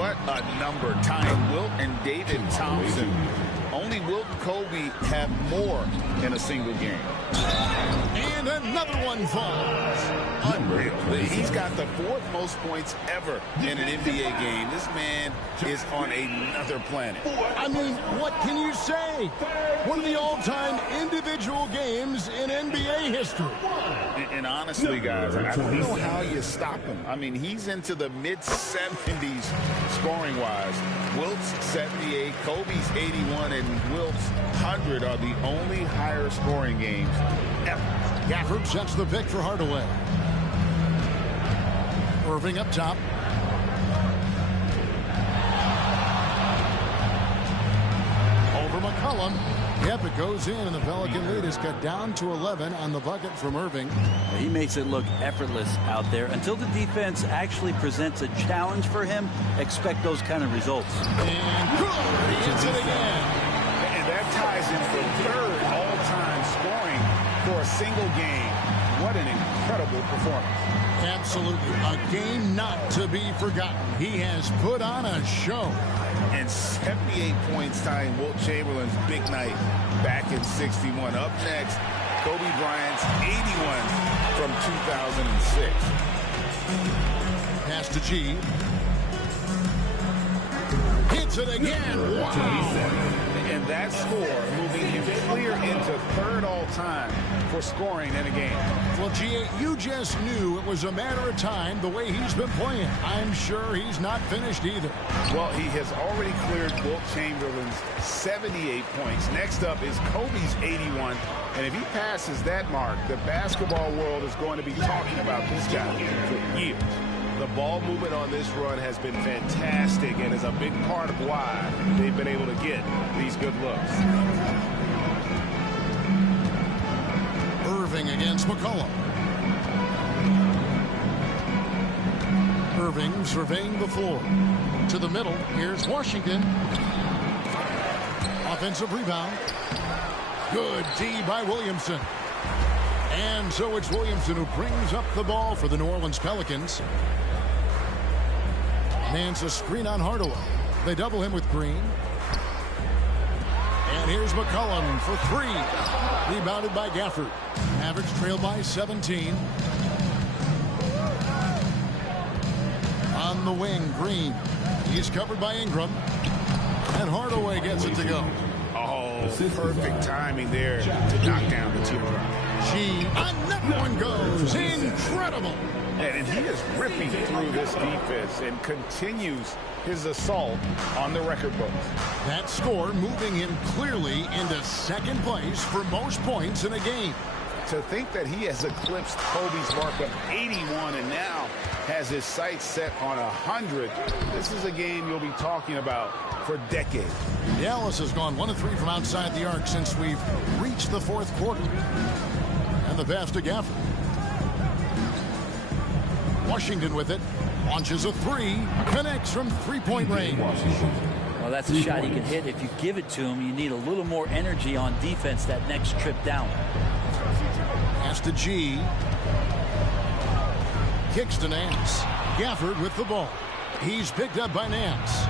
What a number. Tying Wilt and David Thompson. Only Wilt and Kobe have more in a single game. And another one falls. Unreal. He's got the 4th most points ever in an NBA game. This man is on another planet. I mean, what can you say? One of the all-time individual games in NBA history. And honestly, guys, I don't know how you stop him. I mean, he's into the mid-70s scoring-wise. Wilt's 78, Kobe's 81, and Wilt's 100 are the only higher scoring games ever. Gafford sets the pick for Hardaway. Irving up top. Over McCollum. Yep, it goes in, and the Pelican lead is cut down to 11 on the bucket from Irving. He makes it look effortless out there. Until the defense actually presents a challenge for him, expect those kind of results. And good! He hits it again. And that ties in for 3rd all-time scoring for a single game. What an incredible performance. Absolutely. A game not to be forgotten. He has put on a show. And 78 points tying Wilt Chamberlain's big night back in 61. Up next, Kobe Bryant's 81 from 2006. Pass to G. Hits it again. Wow. And that score moving him clear into 3rd all-time for scoring in a game. Well, G, you just knew it was a matter of time the way he's been playing. I'm sure he's not finished either. Well, he has already cleared Wilt Chamberlain's 78 points. Next up is Kobe's 81. And if he passes that mark, the basketball world is going to be talking about this guy for years. The ball movement on this run has been fantastic and is a big part of why they've been able to get these good looks. Irving against McCollum. Irving surveying the floor. To the middle. Here's Washington. Offensive rebound. Good D by Williamson. And so it's Williamson who brings up the ball for the New Orleans Pelicans. Mans a screen on Hardaway. They double him with Green. And here's McCollum for 3. Rebounded by Gafford. Mavericks trail by 17. On the wing, Green. He's covered by Ingram. And Hardaway gets it to go. Oh, perfect timing there to knock down the teardrop. G. Another one goes. Incredible. And he is ripping through this defense and continues his assault on the record books. That score moving him clearly into 2nd place for most points in a game. To think that he has eclipsed Kobe's mark of 81 and now has his sights set on 100. This is a game you'll be talking about for decades. Dallas has gone 1 of 3 from outside the arc since we've reached the 4th quarter. And the pass to Gafford. Washington with it. Launches a 3. Connects from 3-point range. Well, that's a shot he can hit. If you give it to him, you need a little more energy on defense that next trip down. Pass to G. Kicks to Nance. Gafford with the ball. He's picked up by Nance.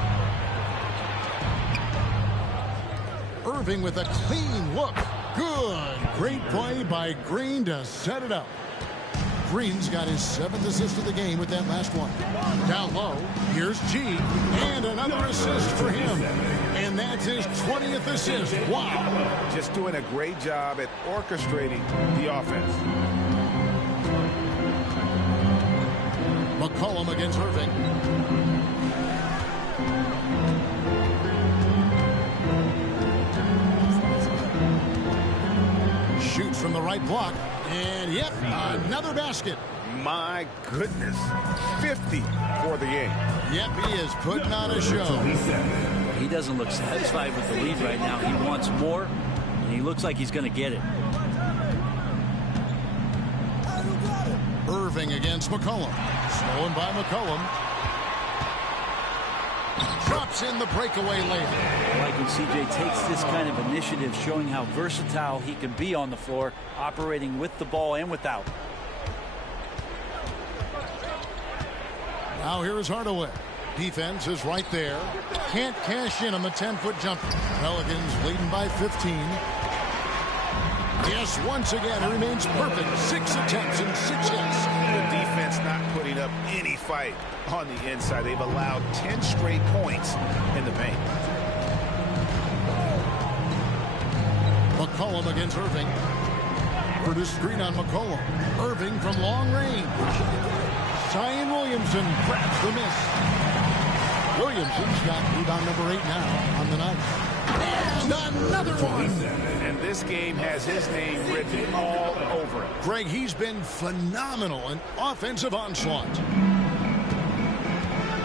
Irving with a clean look. Good. Great play by Green to set it up. Green's got his 7th assist of the game with that last one. Down low, here's G, and another assist for him. And that's his 20th assist. Wow. Just doing a great job at orchestrating the offense. McCollum against Irving. Shoots from the right block. And yep, another basket. My goodness. 50 for the game. Yep, he is putting on a show. He doesn't look satisfied with the lead right now. He wants more, and he looks like he's going to get it. Irving against McCollum. Stolen by McCollum. Drops in the breakaway layup. Like when CJ takes this kind of initiative, showing how versatile he can be on the floor, operating with the ball and without. Now here is Hardaway. Defense is right there. Can't cash in on the 10-foot jumper. Pelicans leading by 15. Yes, once again, it remains perfect. 6 attempts and 6 hits. The defense not putting up any fight on the inside. They've allowed 10 straight points in the paint. McCollum against Irving. For the screen on McCollum. Irving from long range. Zion Williamson grabs the miss. Williamson's got rebound number 8 now on the night. And another one. And this game has his name written all over it. Greg, he's been phenomenal in offensive onslaught.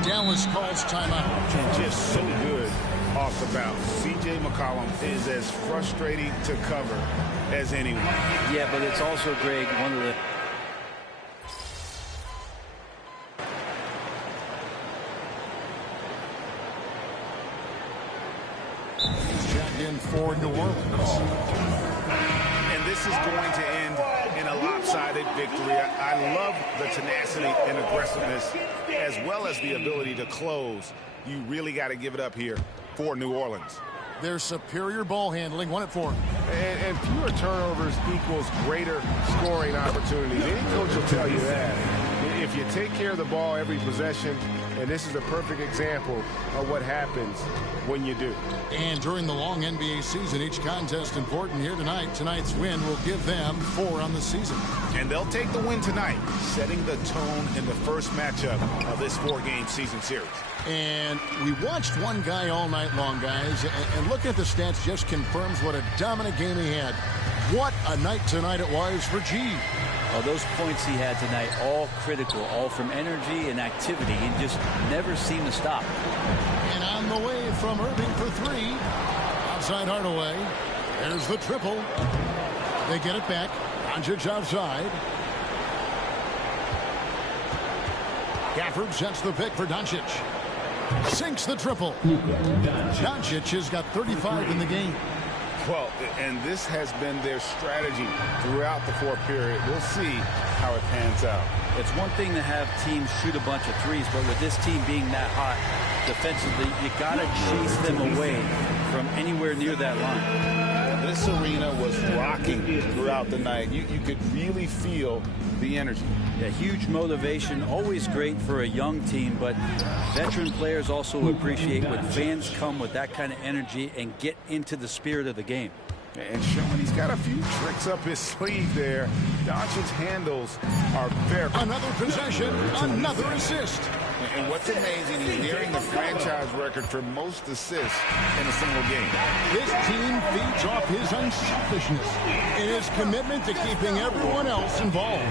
Dallas calls timeout. And just so good off the bounce. C.J. McCollum is as frustrating to cover as anyone. Yeah, but it's also, Greg, one of the... Checked in for New Orleans. And this is going to end in a lopsided victory. I love the tenacity and aggressiveness as well as the ability to close. You really got to give it up here for New Orleans. Their superior ball handling, 1 at 4. And fewer turnovers equals greater scoring opportunities. Any coach will tell you that. If you take care of the ball every possession, and this is a perfect example of what happens when you do. And during the long NBA season, each contest important here tonight. Tonight's win will give them 4 on the season. And they'll take the win tonight, setting the tone in the first matchup of this 4-game season series. And we watched one guy all night long, guys, and looking at the stats just confirms what a dominant game he had. What a night tonight it was for G. Oh, those points he had tonight, all critical, all from energy and activity. He just never seemed to stop. And on the way from Irving for 3. Outside Hardaway. There's the triple. They get it back. Doncic outside. Gafford sets the pick for Doncic. Sinks the triple. Doncic has got 35 in the game. Well, and this has been their strategy throughout the fourth period. We'll see how it pans out. It's one thing to have teams shoot a bunch of threes, but with this team being that hot defensively, you got to chase them away from anywhere near that line. This arena was rocking throughout the night. You could really feel the energy. Yeah, huge motivation, always great for a young team, but veteran players also appreciate when fans come with that kind of energy and get into the spirit of the game. And showing he's got a few tricks up his sleeve there. Doncic's handles are very... Another possession, another assist. And what's amazing, he's nearing the franchise record for most assists in a single game. This team feeds off his unselfishness and his commitment to keeping everyone else involved.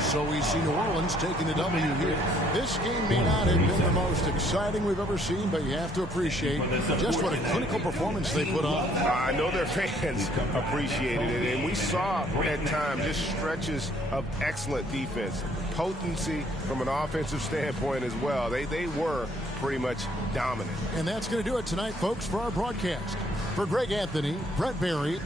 So we see New Orleans taking the W here. This game may not have been the most exciting we've ever seen, but you have to appreciate just what a clinical performance they put on. I know their fans appreciated it, and we saw at times just stretches of excellent defense. Potency from an offensive standpoint as well. They were pretty much dominant. And that's going to do it tonight, folks, for our broadcast. For Greg Anthony, Brett Barry,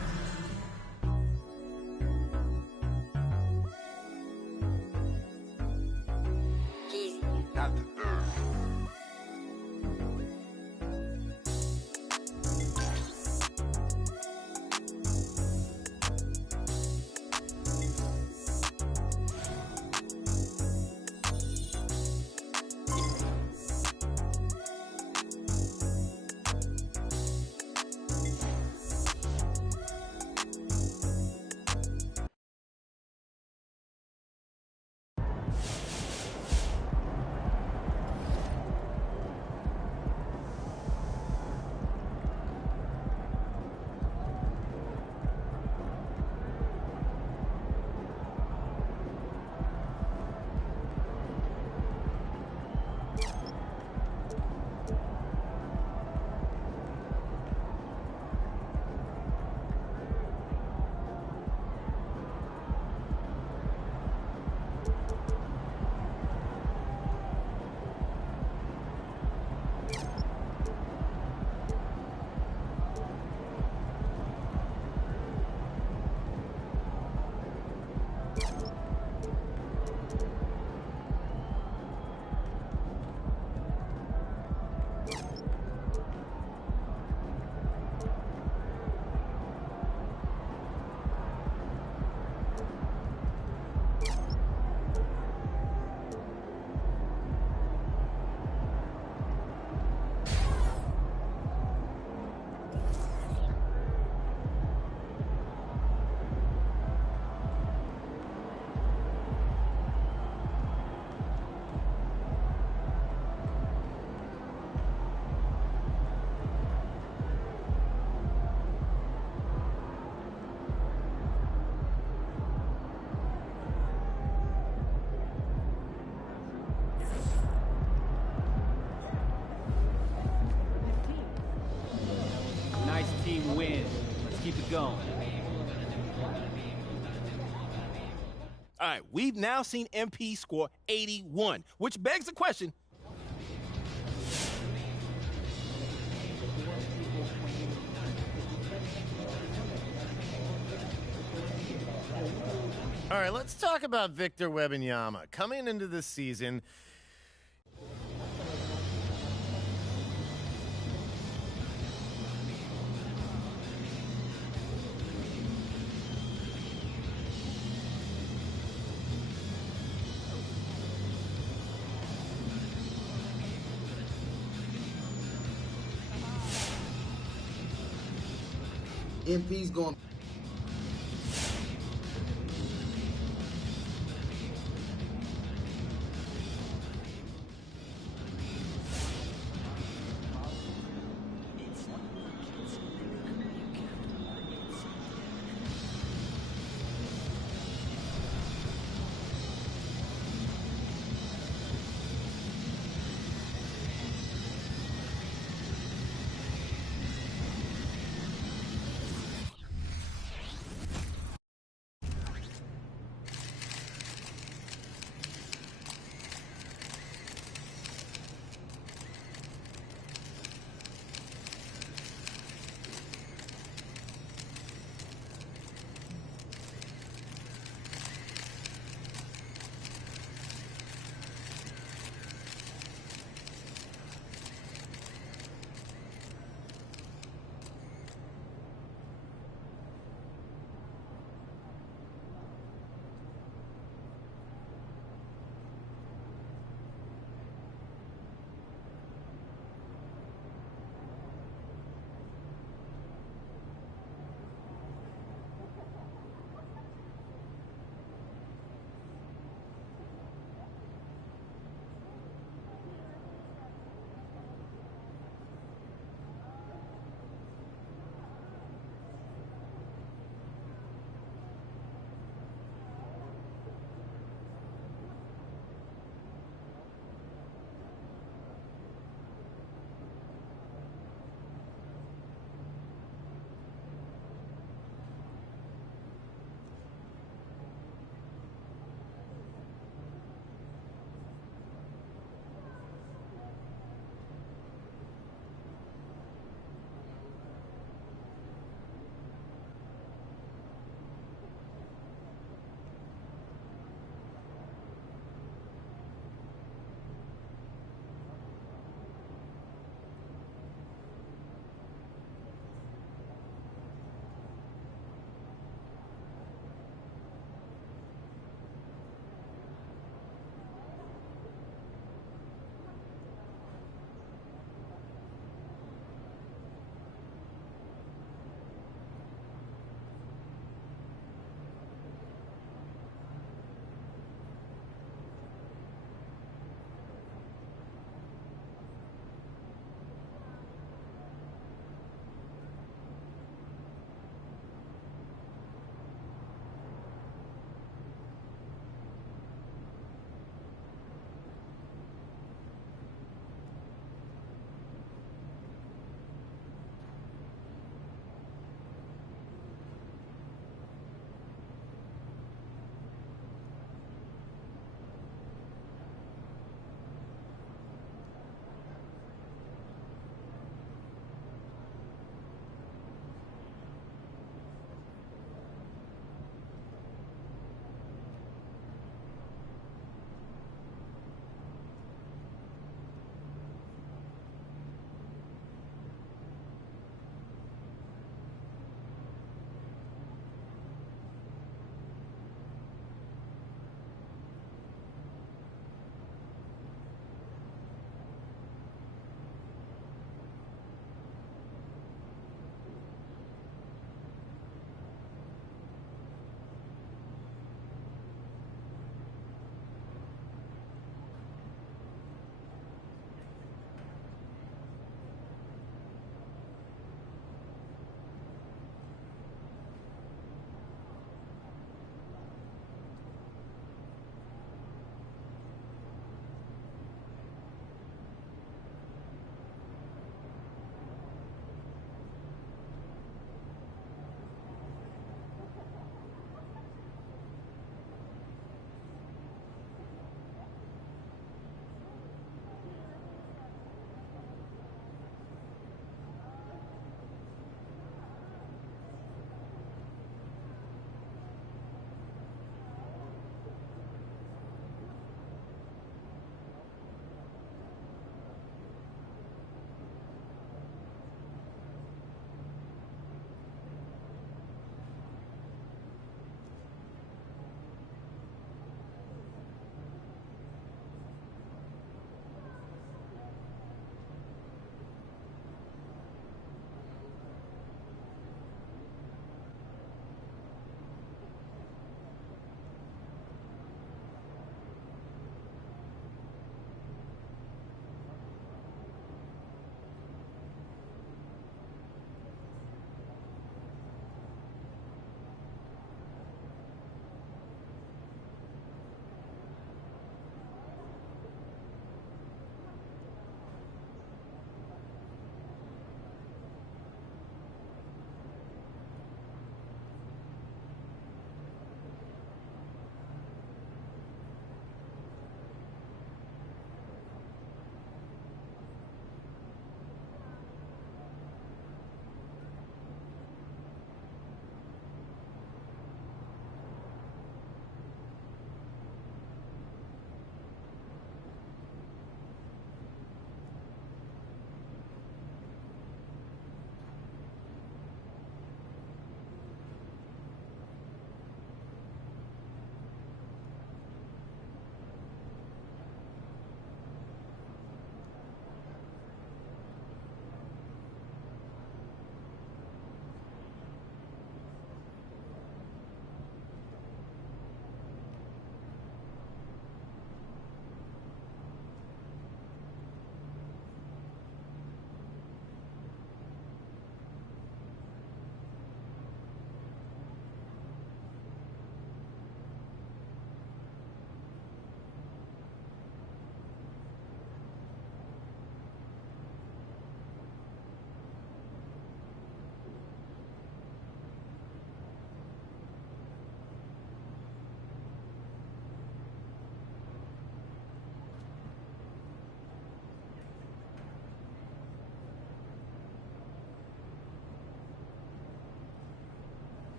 going. All right, we've now seen MP score 81, which begs the question. All right, let's talk about Victor Wembanyama. Coming into this season, MP's going.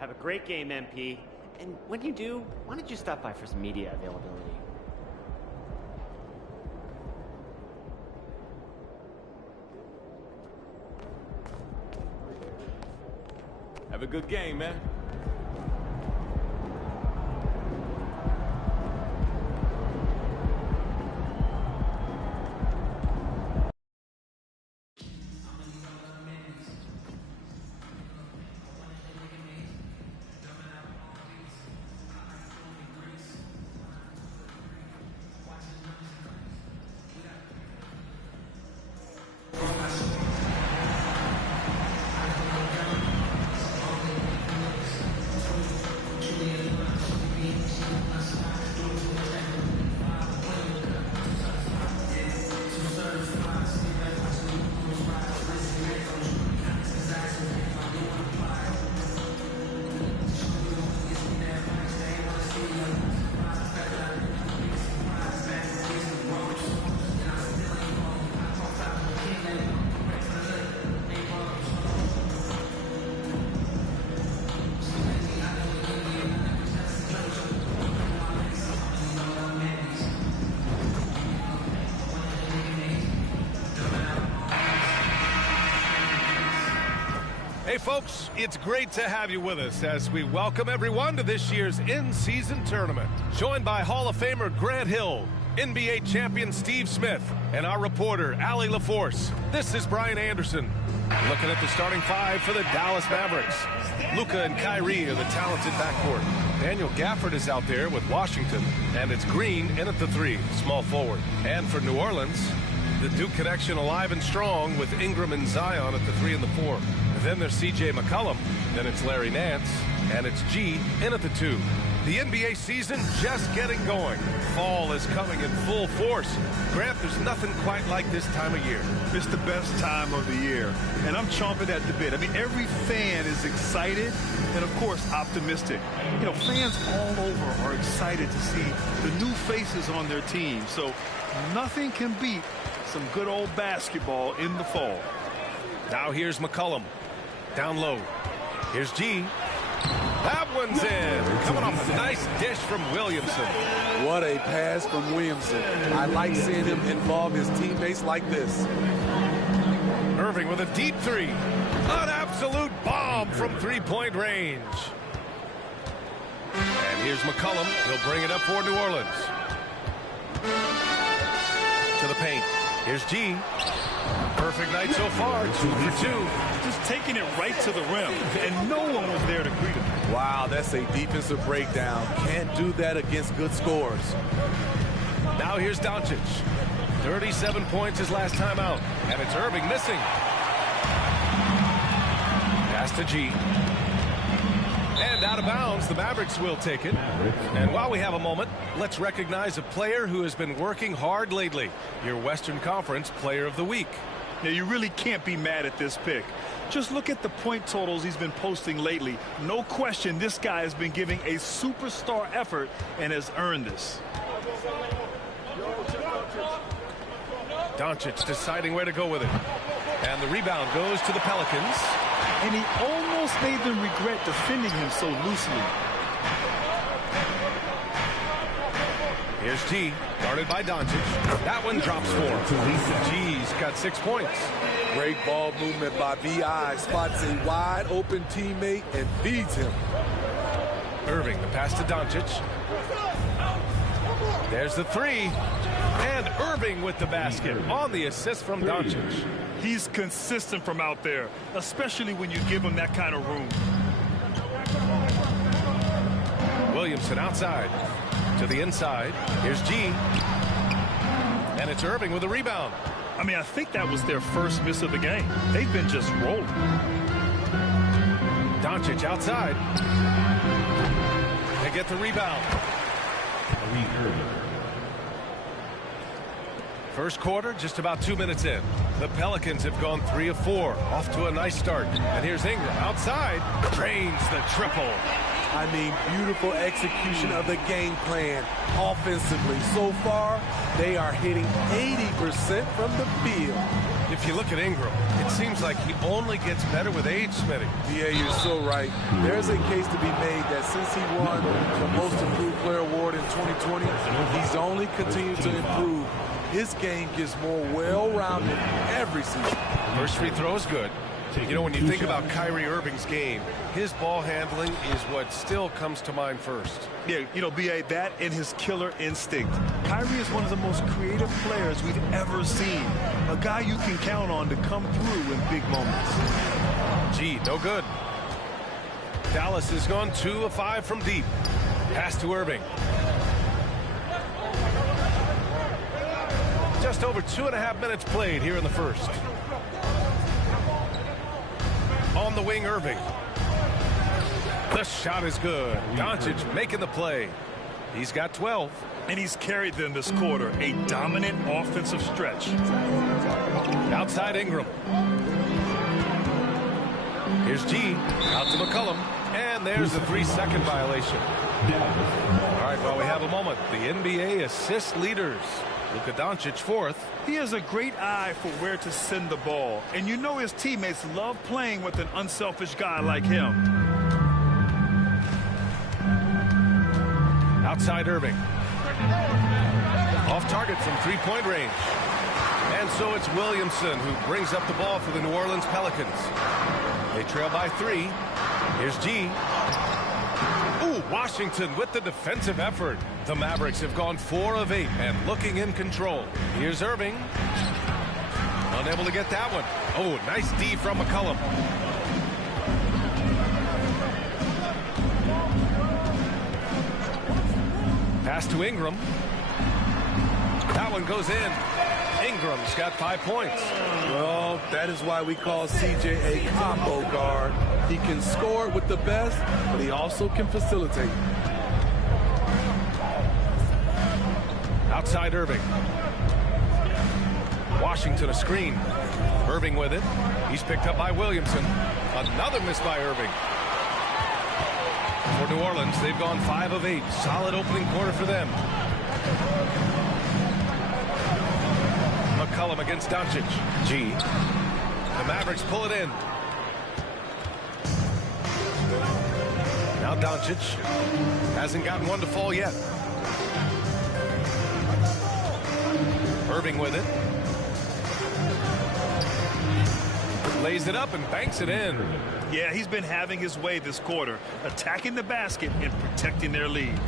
Have a great game, MP. And when you do, why don't you stop by for some media availability? Have a good game, man. Hey folks, it's great to have you with us as we welcome everyone to this year's in-season tournament. Joined by Hall of Famer Grant Hill, NBA champion Steve Smith, and our reporter Allie LaForce. This is Brian Anderson. Looking at the starting five for the Dallas Mavericks. Luka and Kyrie are the talented backcourt. Daniel Gafford is out there with Washington, and it's Green in at the three, small forward. And for New Orleans, the Duke connection alive and strong with Ingram and Zion at the 3 and the 4. Then there's C.J. McCollum. Then it's Larry Nance. And it's G in at the 2. The NBA season just getting going. Fall is coming in full force. Grant, there's nothing quite like this time of year. It's the best time of the year. And I'm chomping at the bit. I mean, every fan is excited and, of course, optimistic. You know, fans all over are excited to see the new faces on their team. So nothing can beat some good old basketball in the fall. Now here's McCollum. Down low. Here's G. That one's in. Coming off a nice dish from Williamson. What a pass from Williamson. I like seeing him involve his teammates like this. Irving with a deep three. An absolute bomb from three-point range. And here's McCollum. He'll bring it up for New Orleans. To the paint. Here's G. Perfect night so far, 2 for 2. Just taking it right to the rim, and no one was there to greet him. Wow, that's a defensive breakdown. Can't do that against good scores. Now here's Doncic. 37 points his last time out, and it's Irving missing. Pass to G. And out of bounds, the Mavericks will take it. And while we have a moment, let's recognize a player who has been working hard lately. Your Western Conference Player of the Week. Now, you really can't be mad at this pick. Just look at the point totals he's been posting lately. No question, this guy has been giving a superstar effort and has earned this. Doncic deciding where to go with it. And the rebound goes to the Pelicans. And he almost made them regret defending him so loosely. Here's G, guarded by Doncic. That one drops 4. G's got 6 points. Great ball movement by B.I. Spots a wide open teammate and feeds him. Irving, the pass to Doncic. There's the 3. And Irving with the basket on the assist from Doncic. He's consistent from out there, especially when you give him that kind of room. Williamson outside to the inside. Here's G. And it's Irving with a rebound. I mean, I think that was their first miss of the game. They've been just rolling. Doncic outside. They get the rebound. First quarter, just about 2 minutes in. The Pelicans have gone 3 of 4. Off to a nice start. And here's Ingram outside. Drains the triple. I mean, beautiful execution of the game plan offensively. So far, they are hitting 80% from the field. If you look at Ingram, it seems like he only gets better with age, Smitty. Yeah, you're so right. There's a case to be made that since he won the Most Improved Player Award in 2020, he's only continued to improve. His game gets more well-rounded every season. First free throw is good. You know, when you think about Kyrie Irving's game, his ball handling is what still comes to mind first. Yeah, you know, B.A., that and his killer instinct. Kyrie is one of the most creative players we've ever seen. A guy you can count on to come through in big moments. Gee, no good. Dallas has gone 2 of 5 from deep. Pass to Irving. Just over 2.5 minutes played here in the first. On the wing, Irving. The shot is good. Doncic making the play. He's got 12. And he's carried them this quarter. A dominant offensive stretch. Outside Ingram. Here's G. Out to McCollum. And there's the 3-second violation. All right, well, we have a moment. The NBA assist leaders. Luka Doncic, 4th. He has a great eye for where to send the ball. And you know his teammates love playing with an unselfish guy like him. Outside Irving. Off target from 3-point range. And so it's Williamson who brings up the ball for the New Orleans Pelicans. They trail by 3. Here's G. Ooh, Washington with the defensive effort. The Mavericks have gone 4 of 8 and looking in control. Here's Irving. Unable to get that one. Oh, nice D from McCollum. Pass to Ingram. That one goes in. Ingram's got 5 points. Well, that is why we call CJ a combo guard. He can score with the best, but he also can facilitate. Outside Irving. Washington a screen. Irving with it. He's picked up by Williamson. Another miss by Irving. For New Orleans, they've gone 5 of 8. Solid opening quarter for them. McCollum against Doncic. G. The Mavericks pull it in. Now Doncic hasn't gotten one to fall yet. Irving with it. Lays it up and banks it in. Yeah, he's been having his way this quarter, attacking the basket and protecting their lead.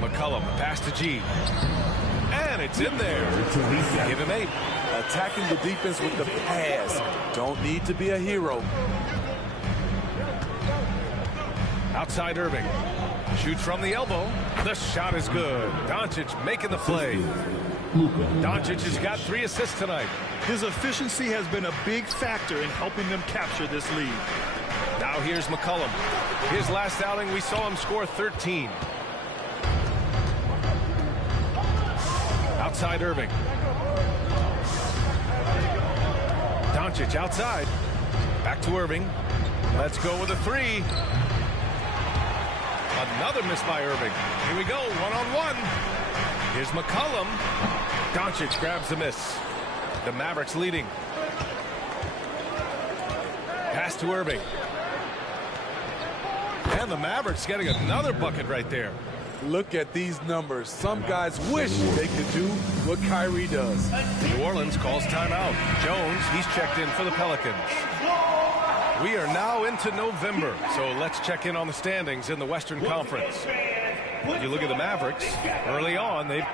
McCollum, pass to G. And it's in there. Give him 8. Attacking the defense with the pass. Don't need to be a hero. Outside Irving. Shoots from the elbow. The shot is good. Doncic making the play. Doncic has got 3 assists tonight. His efficiency has been a big factor in helping them capture this lead. Now here's McCollum. His last outing, we saw him score 13. Outside Irving. Doncic outside. Back to Irving. Let's go with a 3. Another miss by Irving. Here we go, 1-on-1. Here's McCollum. Doncic grabs the miss. The Mavericks leading. Pass to Irving. And the Mavericks getting another bucket right there. Look at these numbers. Some guys wish they could do what Kyrie does. New Orleans calls timeout. Jones, he's checked in for the Pelicans. We are now into November, so let's check in on the standings in the Western Conference. You look at the Mavericks, early on, they've...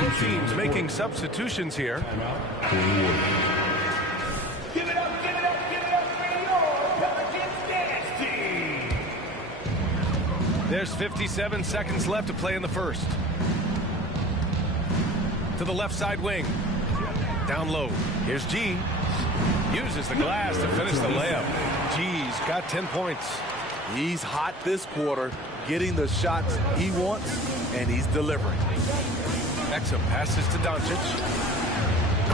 Both teams making substitutions here. Give it up, give it up, give it up for your Pelicans dance team. There's 57 seconds left to play in the first. To the left side wing. Down low. Here's G. Uses the glass to finish the layup. G's got 10 points. He's hot this quarter, getting the shots he wants, and he's delivering. Exum passes to Doncic.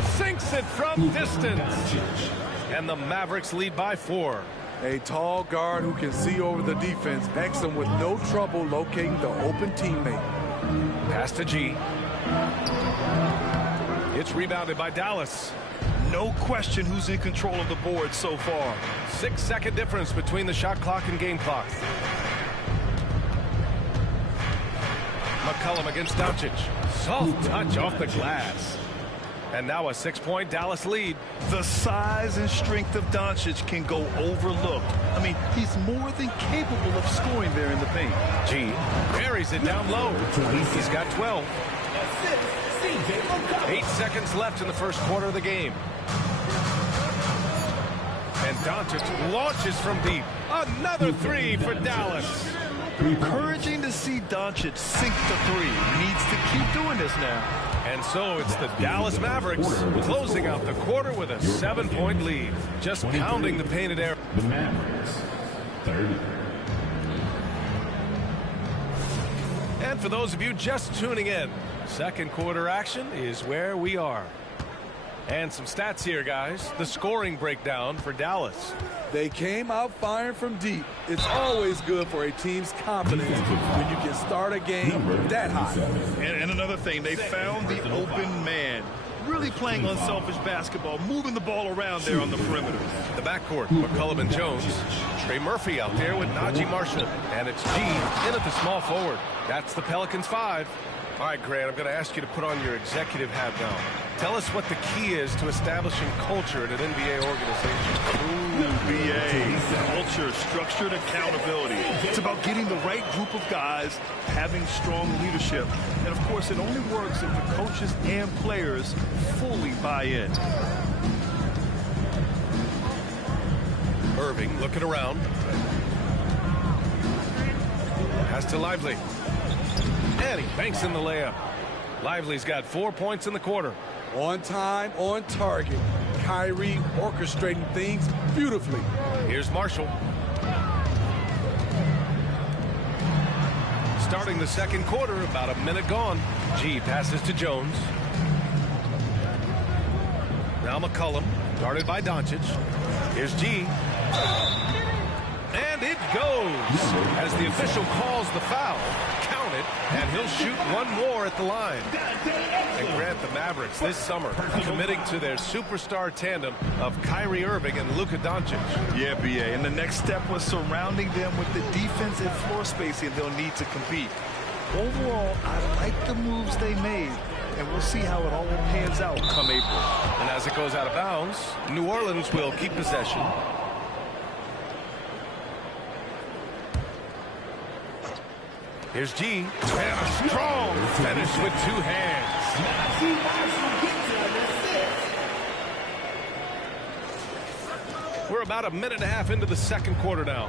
Sinks it from distance. And the Mavericks lead by 4. A tall guard who can see over the defense makes them with no trouble locating the open teammate. Pass to G. It's rebounded by Dallas. No question who's in control of the board so far. 6-second difference between the shot clock and game clock. McCollum against Doncic. Soft touch off the glass. And now a 6-point Dallas lead. The size and strength of Doncic can go overlooked. I mean, he's more than capable of scoring there in the paint. G buries it down low. He's got 12. 8 seconds left in the first quarter of the game. And Doncic launches from deep. Another 3 for Dallas. Encouraging to see Doncic sink the 3. Needs to keep doing this now. And so it's the Dallas Mavericks closing out the quarter with a 7-point lead. Just pounding the painted area. The Mavericks, 30. And for those of you just tuning in, second quarter action is where we are. And some stats here, guys. The scoring breakdown for Dallas. They came out firing from deep. It's always good for a team's confidence when you can start a game that high. And another thing, they found the open man. Really playing unselfish basketball, moving the ball around there on the perimeter. The backcourt, McCollum and Jones. Trey Murphy out there with Najee Marshall. And it's G in at the small forward. That's the Pelicans 5. All right, Grant, I'm going to ask you to put on your executive hat now. Tell us what the key is to establishing culture at an NBA organization. NBA, culture, structured accountability. It's about getting the right group of guys, having strong leadership. And, of course, it only works if the coaches and players fully buy in. Irving looking around. Pass to Lively. And he banks in the layup. Lively's got 4 points in the quarter. On time, on target. Kyrie orchestrating things beautifully. Here's Marshall. Starting the second quarter, about a minute gone. G passes to Jones. Now McCollum, guarded by Doncic. Here's G. And it goes as the official calls the foul. Count it, and he'll shoot one more at the line. And Grant, the Mavericks this summer committing to their superstar tandem of Kyrie Irving and Luka Doncic. Yeah, BA. And the next step was surrounding them with the defense and floor spacing they'll need to compete. Overall, I like the moves they made, and we'll see how it all pans out come April. And as it goes out of bounds, New Orleans will keep possession. Here's G. And a strong finish with 2 hands. We're about a minute and a half into the second quarter now.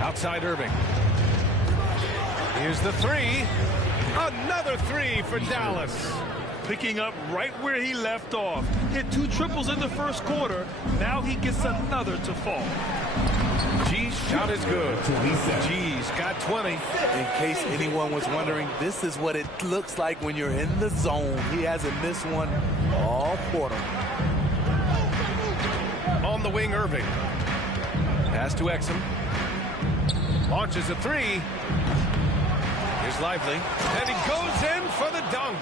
Outside Irving. Here's the 3. Another 3 for Dallas. Picking up right where he left off. Hit 2 triples in the first quarter. Now he gets another to fall. G's shot is good. G's got 20. In case anyone was wondering, this is what it looks like when you're in the zone. He hasn't missed one all quarter. On the wing, Irving. Pass to Exum. Launches a 3. Here's Lively. And he goes in for the dunk.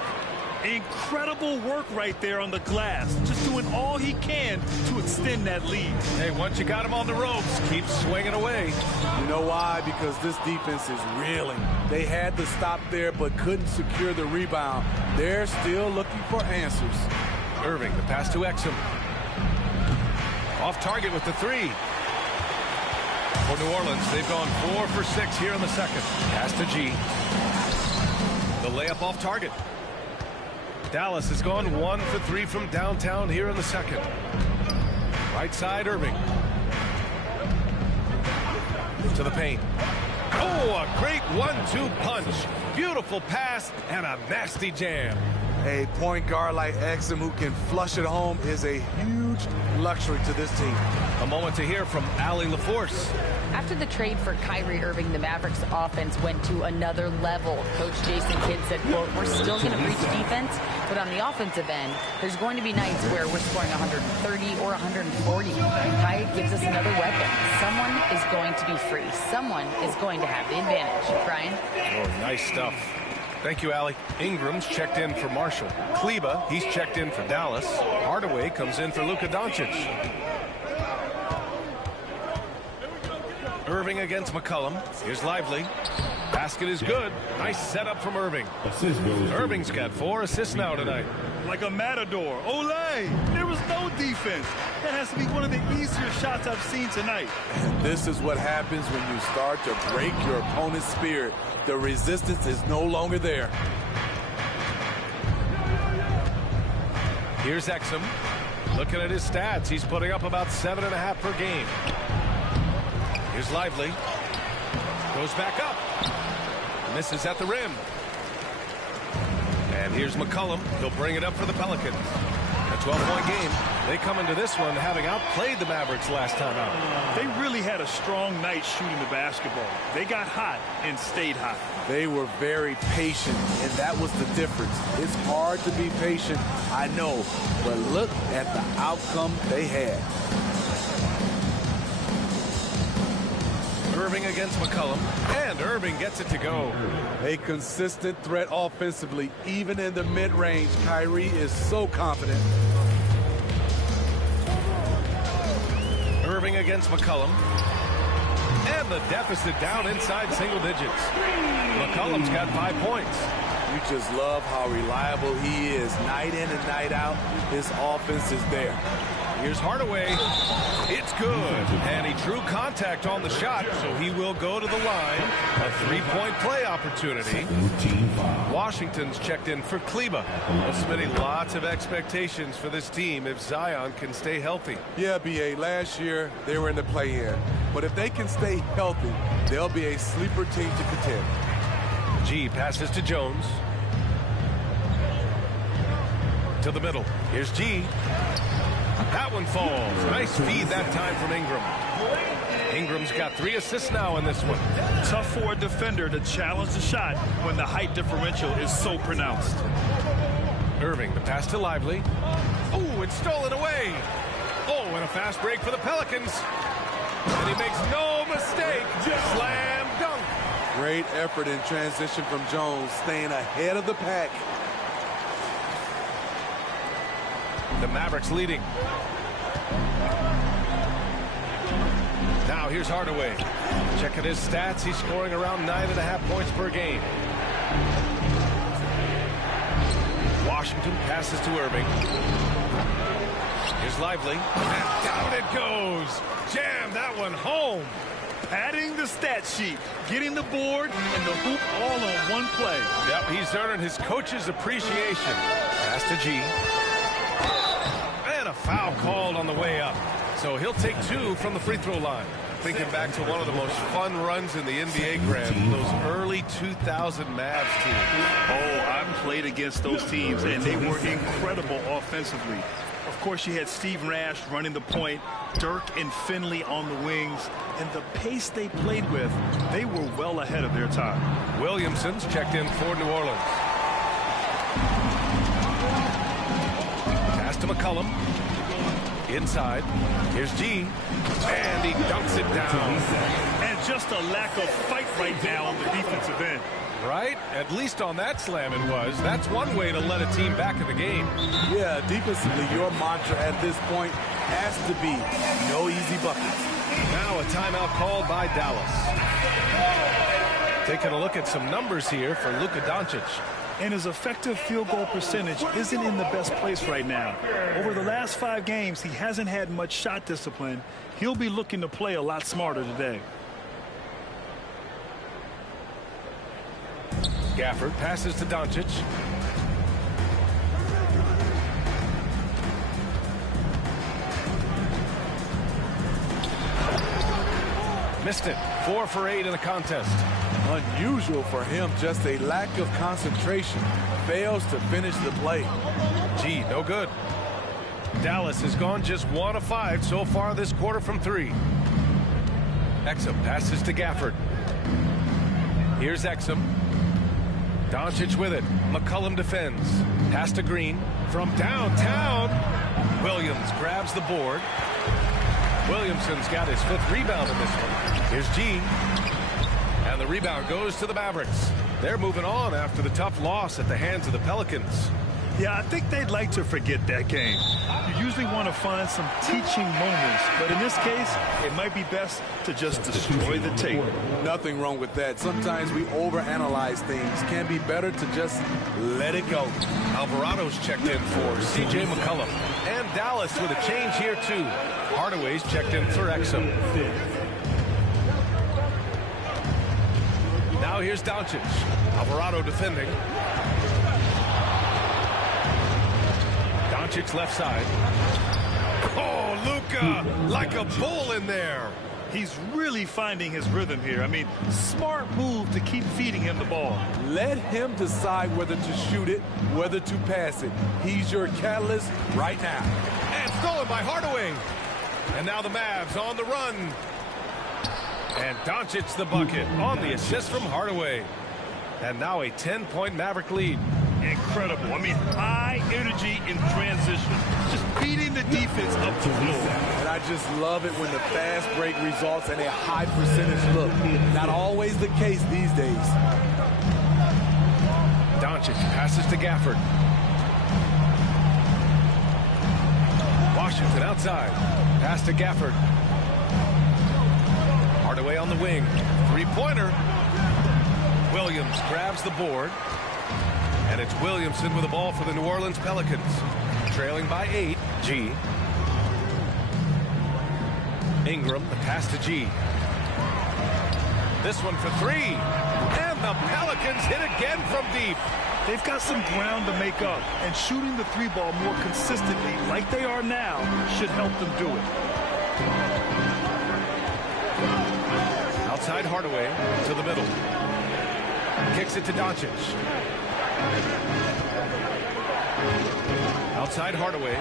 Incredible work right there on the glass. Just doing all he can to extend that lead. Hey, once you got him on the ropes, keep swinging away. You know why? Because this defense is reeling. They had to stop there but couldn't secure the rebound. They're still looking for answers. Irving, the pass to Exum. Off target with the 3. For New Orleans, they've gone 4 for 6 here in the second. Pass to G. The layup off target. Dallas has gone 1 for 3 from downtown here in the second. Right side, Irving. To the paint. Oh, a great 1-2 punch. Beautiful pass and a nasty jam. A point guard like Exum who can flush it home is a huge luxury to this team. A moment to hear from Allie LaForce. After the trade for Kyrie Irving, the Mavericks offense went to another level. Coach Jason Kidd said, quote, "We're still going to preach defense, but on the offensive end, there's going to be nights where we're scoring 130 or 140. Kai gives us another weapon. Someone is going to be free. Someone is going to have the advantage." Brian? Oh, nice stuff. Thank you, Allie. Ingram's checked in for Marshall. Kleba, he's checked in for Dallas. Hardaway comes in for Luka Doncic. Irving against McCollum. Here's Lively. Basket is good. Nice setup from Irving. Irving's got 4 assists now tonight. Like a matador. Olay! There was no defense. That has to be one of the easier shots I've seen tonight. And this is what happens when you start to break your opponent's spirit. The resistance is no longer there. Here's Exum. Looking at his stats, he's putting up about 7.5 per game. Here's Lively. Goes back up. Misses at the rim. And here's McCollum. He'll bring it up for the Pelicans. A 12-point game. They come into this one having outplayed the Mavericks last time out. They really had a strong night shooting the basketball. They got hot and stayed hot. They were very patient, and that was the difference. It's hard to be patient, I know, but look at the outcome they had. Irving against McCollum, and Irving gets it to go. A consistent threat offensively, even in the mid-range. Kyrie is so confident. Irving against McCollum. And the deficit down inside single digits. McCollum's got 5 points. You just love how reliable he is. Night in and night out, his offense is there. Here's Hardaway. It's good. And he drew contact on the shot, so he will go to the line. A 3-point play opportunity. Washington's checked in for Kleba. Well, Smitty, lots of expectations for this team if Zion can stay healthy. Yeah, B.A., last year they were in the play-in. But if they can stay healthy, they'll be a sleeper team to contend. G passes to Jones. To the middle. Here's G. That one falls. Nice feed that time from Ingram. Ingram's got 3 assists now in this one. Tough for a defender to challenge the shot when the height differential is so pronounced. Irving, the pass to Lively. Oh, it's stolen away. Oh, and a fast break for the Pelicans. And he makes no mistake. Slam dunk. Great effort in transition from Jones, staying ahead of the pack. The Mavericks leading. Now here's Hardaway. Checking his stats. He's scoring around 9.5 points per game. Washington passes to Irving. Here's Lively. And down it goes. Jam that one home. Padding the stat sheet, getting the board and the hoop all on one play. Yep, he's earning his coach's appreciation. Pass to G. And a foul called on the way up. So he'll take 2 from the free throw line. Thinking back to one of the most fun runs in the NBA, Graham, those early 2000 Mavs teams. Oh, I've played against those teams, and they were incredible offensively. Of course, you had Steve Nash running the point, Dirk and Finley on the wings, and the pace they played with, they were well ahead of their time. Williamson's checked in for New Orleans. Pass to McCollum. Inside. Here's G. And he dunks it down. And just a lack of fight right now on the defensive end. Right? At least on that slam it was. That's one way to let a team back in the game. Yeah, defensively, your mantra at this point has to be no easy buckets. Now a timeout called by Dallas. Taking a look at some numbers here for Luka Doncic. And his effective field goal percentage isn't in the best place right now. Over the last 5 games, he hasn't had much shot discipline. He'll be looking to play a lot smarter today. Gafford passes to Doncic. Missed it. 4 for 8 in the contest. Unusual for him, just a lack of concentration. fails to finish the play. G, no good. Dallas has gone just 1 of 5 so far this quarter from 3. Exum passes to Gafford. Here's Exum. Doncic with it. McCollum defends. Pass to Green from downtown. Williams grabs the board. Williamson's got his 5th rebound in this one. Here's G. And the rebound goes to the Mavericks. They're moving on after the tough loss at the hands of the Pelicans. Yeah, I think they'd like to forget that game. You usually want to find some teaching moments, but in this case, it might be best to just destroy the tape. Nothing wrong with that. Sometimes we overanalyze things. Can be better to just let it go. Alvarado's checked in for C.J. McCollum. And Dallas with a change here, too. Hardaway's checked in for Exum. Now here's Doncic. Alvarado defending. Doncic left side. Oh, Luka, like a bull in there. He's really finding his rhythm here. I mean, smart move to keep feeding him the ball. Let him decide whether to shoot it, whether to pass it. He's your catalyst right now. And stolen by Hardaway. And now the Mavs on the run. And Doncic the bucket on the assist from Hardaway. And now a 10-point Maverick lead. Incredible. I mean, high energy in transition. Just beating the defense up the floor. And I just love it when the fast break results in a high percentage look. Not always the case these days. Doncic passes to Gafford. Washington outside. Pass to Gafford. Hardaway on the wing. 3-pointer. Williams grabs the board. And it's Williamson with the ball for the New Orleans Pelicans. Trailing by 8. G. Ingram, the pass to G. This one for 3. And the Pelicans hit again from deep. They've got some ground to make up, and shooting the 3-ball more consistently, like they are now, should help them do it. Outside Hardaway to the middle. Kicks it to Doncic. Outside Hardaway.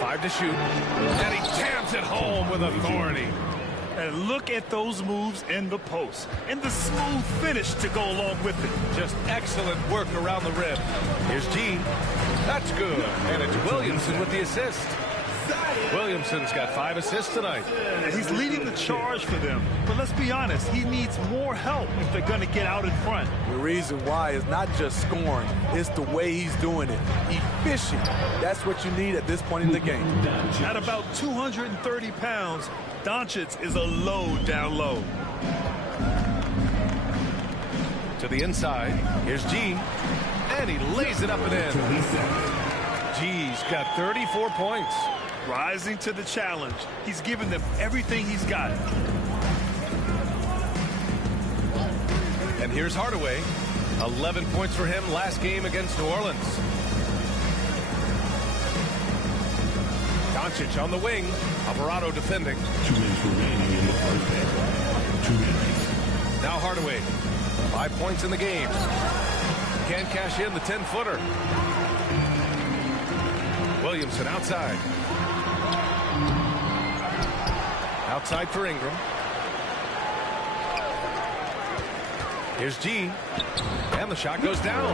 5 to shoot. And he jams it home with authority. And look at those moves in the post. And the smooth finish to go along with it. Just excellent work around the rim. Here's G. That's good. And it's Williamson with the assist. Williamson's got 5 assists tonight. He's leading the charge for them. But let's be honest, he needs more help if they're going to get out in front. The reason why is not just scoring, it's the way he's doing it. Efficient. That's what you need at this point in the game. At about 230 pounds, Doncic is a load down low. To the inside. Here's G. And he lays it up and in. G's got 34 points. Rising to the challenge. He's given them everything he's got. And here's Hardaway. 11 points for him last game against New Orleans. Doncic on the wing. Alvarado defending. 2 minutes remaining in the first half. 2 minutes. Now Hardaway. 5 points in the game. Can't cash in the 10-footer. Williamson outside. Outside for Ingram. Here's G. And the shot goes down.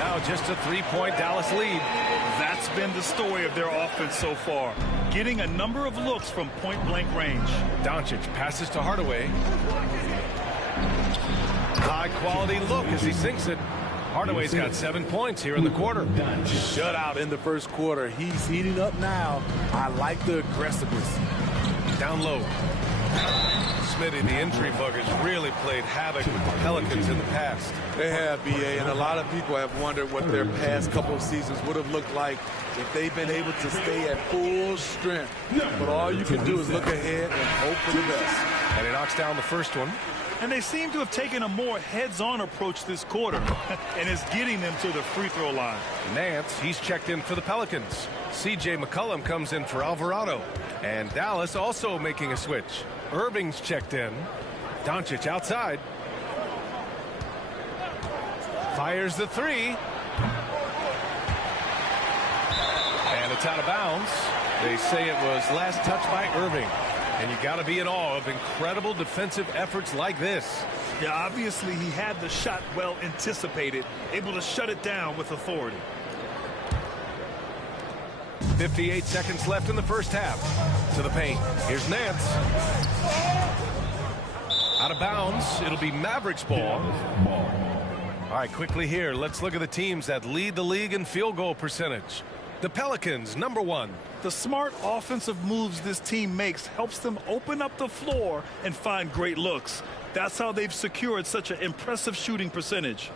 Now just a 3-point Dallas lead. That's been the story of their offense so far. Getting a number of looks from point-blank range. Doncic passes to Hardaway. High-quality look as he sinks it. Hardaway's got 7 points here in the quarter. Shutout in the first quarter. He's heating up now. I like the aggressiveness. Down low. Smitty, the injury bug has really played havoc with the Pelicans in the past. They have, BA, and a lot of people have wondered what their past couple of seasons would have looked like if they've been able to stay at full strength. But all you can do is look ahead and hope for the best. And he knocks down the first one. And they seem to have taken a more heads-on approach this quarter, and is getting them to the free throw line. Nance, he's checked in for the Pelicans. C.J. McCollum comes in for Alvarado. And Dallas also making a switch. Irving's checked in. Doncic outside. Fires the three. And it's out of bounds. They say it was last touched by Irving. And you got to be in awe of incredible defensive efforts like this. Yeah, obviously he had the shot well anticipated, able to shut it down with authority. 58 seconds left in the first half. To the paint. Here's Nance. Out of bounds. It'll be Mavericks ball. All right, quickly here. Let's look at the teams that lead the league in field goal percentage. The Pelicans, number 1. The smart offensive moves this team makes helps them open up the floor and find great looks. That's how they've secured such an impressive shooting percentage.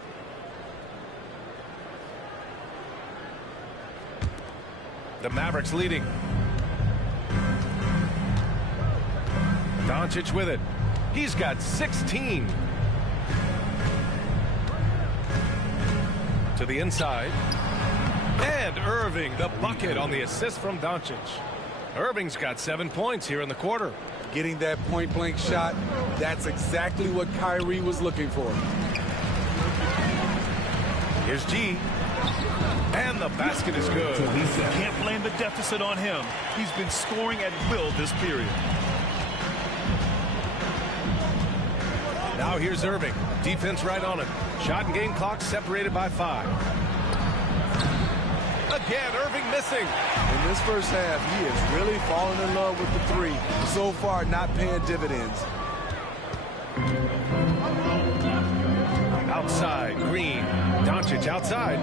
The Mavericks leading. Doncic with it. He's got 16. To the inside. And Irving, the bucket on the assist from Doncic. Irving's got 7 points here in the quarter. Getting that point-blank shot, that's exactly what Kyrie was looking for. Here's G. And the basket is good. Can't blame the deficit on him. He's been scoring at will this period. Now here's Irving. Defense right on him. Shot and game clock separated by 5. Again, Irving missing. In this first half, he is really falling in love with the three. So far, not paying dividends. Outside, Green. Doncic outside.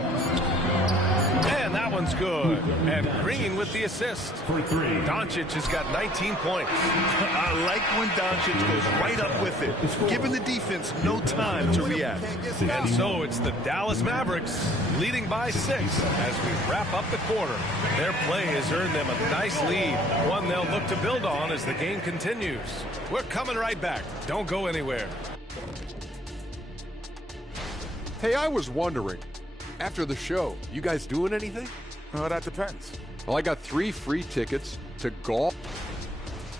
And that one's good. And Green with the assist. Doncic has got 19 points. I like when Doncic goes right up with it, giving the defense no time to react. And so it's the Dallas Mavericks leading by 6 as we wrap up the quarter. Their play has earned them a nice lead, one they'll look to build on as the game continues. We're coming right back. Don't go anywhere. Hey, I was wondering, after the show, you guys doing anything? Well, that depends. Well, I got 3 free tickets to golf.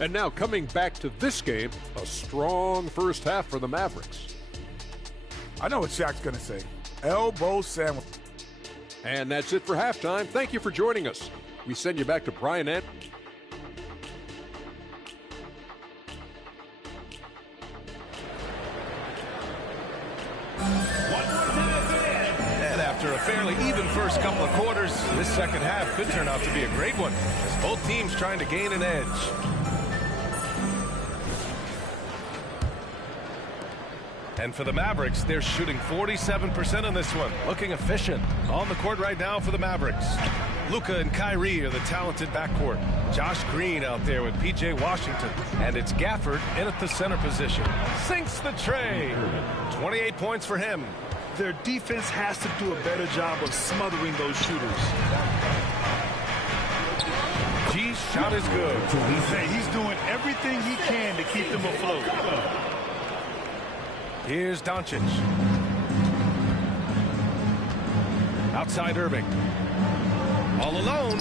And now coming back to this game, a strong first half for the Mavericks. I know what Shaq's going to say. Elbow sandwich. And that's it for halftime. Thank you for joining us. We send you back to Brian and... And after a fairly even first couple of quarters, this second half could turn out to be a great one as both teams trying to gain an edge. And for the Mavericks, they're shooting 47% on this one, looking efficient. On the court right now for the Mavericks. Luka and Kyrie are the talented backcourt. Josh Green out there with P.J. Washington. And it's Gafford in at the center position. Sinks the tray. 28 points for him. Their defense has to do a better job of smothering those shooters. G's shot is good. He's doing everything he can to keep them afloat. Here's Doncic. Outside Irving. All alone.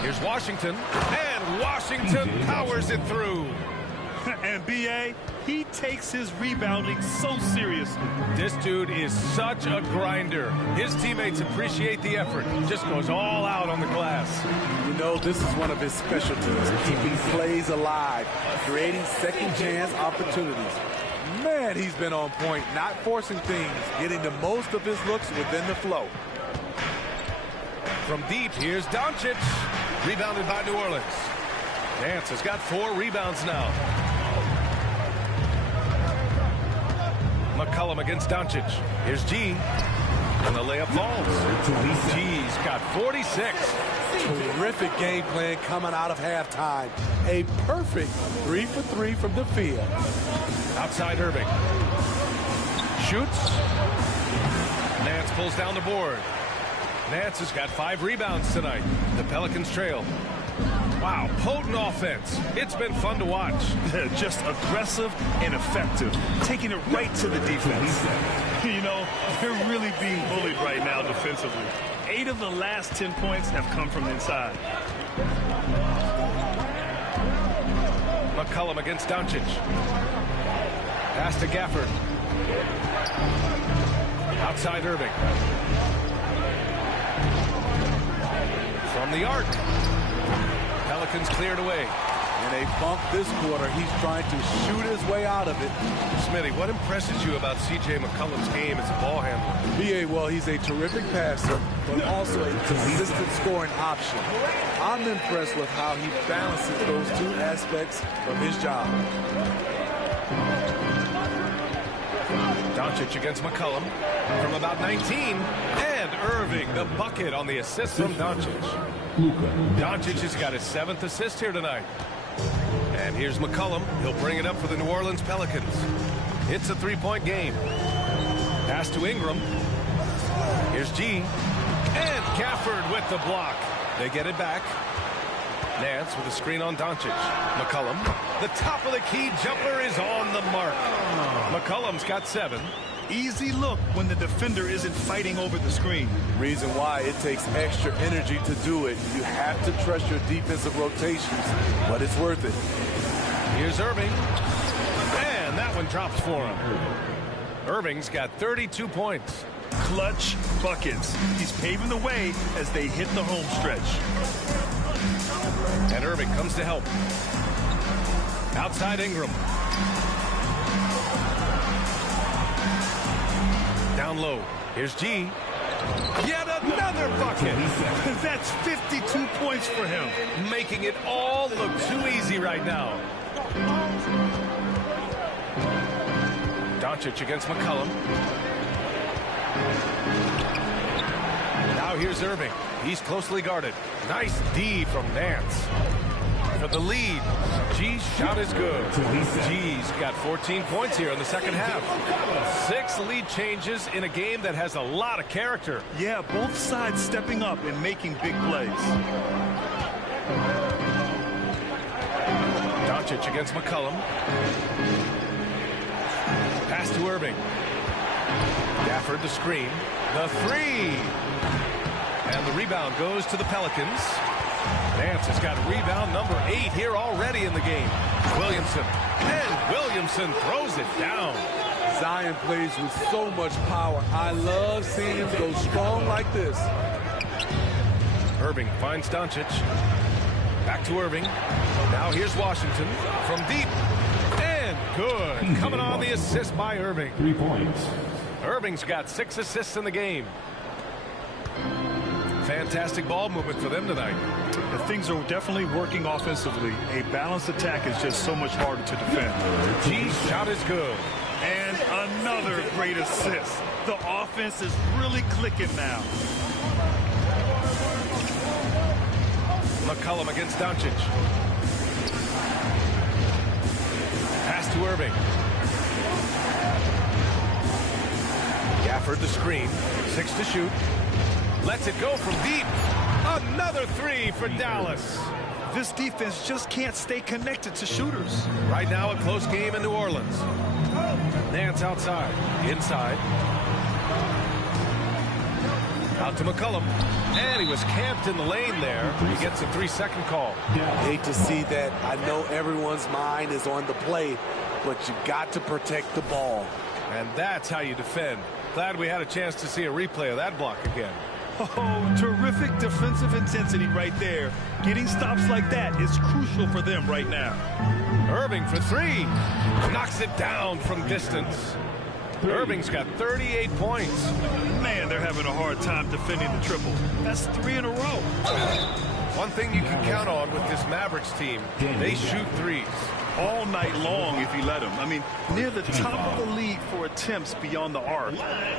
Here's Washington. And Washington powers it through. And B.A., he takes his rebounding so seriously. This dude is such a grinder. His teammates appreciate the effort. Just goes all out on the glass. You know, this is one of his specialties, keeping plays alive, creating second chance opportunities. Man, he's been on point, not forcing things, getting the most of his looks within the flow. From deep, here's Doncic. Rebounded by New Orleans. Nance has got 4 rebounds now. McCollum against Doncic. Here's G. And the layup falls. G's got 46. Terrific game plan coming out of halftime. A perfect 3 for 3 from the field. Outside Irving. Shoots. Nance pulls down the board. Nance has got 5 rebounds tonight. The Pelicans trail. Wow, potent offense. It's been fun to watch. Just aggressive and effective, taking it right to the defense. You know, they're really being bullied right now defensively. 8 of the last 10 points have come from inside. McCollum against Doncic. Pass to Gafford. Outside Irving. From the arc. Pelicans cleared away. And they bumped this quarter. He's trying to shoot his way out of it. Smitty, what impresses you about C.J. McCollum's game as a ball handler? B.A., well, he's a terrific passer, but also a consistent scoring option. I'm impressed with how he balances those two aspects of his job. Doncic against McCollum from about 19. And Irving, the bucket on the assist from Doncic. Doncic has got his 7th assist here tonight. And here's McCollum. He'll bring it up for the New Orleans Pelicans. It's a 3-point game. Pass to Ingram. Here's G. And Gafford with the block. They get it back. Nance with a screen on Doncic. McCollum. The top of the key jumper is on the mark. McCollum's got 7. Easy look when the defender isn't fighting over the screen. Reason why it takes extra energy to do it. You have to trust your defensive rotations, but it's worth it. Here's Irving. And that one drops for him. Irving's got 32 points. Clutch buckets. He's paving the way as they hit the home stretch. And Irving comes to help. Outside Ingram. Down low. Here's G. Yet another bucket. That's 52 points for him. Making it all look too easy right now. Doncic against McCollum. Now here's Irving. He's closely guarded. Nice D from Nance. For the lead. G's shot is good. G's got 14 points here in the second half. 6 lead changes in a game that has a lot of character. Yeah, both sides stepping up and making big plays. Doncic against McCollum. Pass to Irving. Gafford the screen. The 3. And the rebound goes to the Pelicans. Nance has got rebound number 8 here already in the game. Williamson. And Williamson throws it down. Zion plays with so much power. I love seeing him go strong like this. Irving finds Doncic. Back to Irving. Now here's Washington from deep. And good. Coming on the assist by Irving. 3 points. Irving's got 6 assists in the game. Fantastic ball movement for them tonight. Things are definitely working offensively. A balanced attack is just so much harder to defend. G's shot is good. And another great assist. The offense is really clicking now. McCollum against Doncic. Pass to Irving. Gafford the screen. 6 to shoot. Lets it go from deep. Another 3 for Dallas. This defense just can't stay connected to shooters. Right now a close game in New Orleans. Nance outside. Inside. Out to McCollum. And he was camped in the lane there. He gets a 3-second call. Hate to see that. I know everyone's mind is on the play, but you got to protect the ball. And that's how you defend. Glad we had a chance to see a replay of that block again. Oh, terrific defensive intensity right there. Getting stops like that is crucial for them right now. Irving for 3. Knocks it down from distance. Irving's got 38 points. Man, they're having a hard time defending the triple. That's 3 in a row. One thing you can count on with this Mavericks team, they shoot threes. All night long if you let them. I mean, near the top of the league for attempts beyond the arc.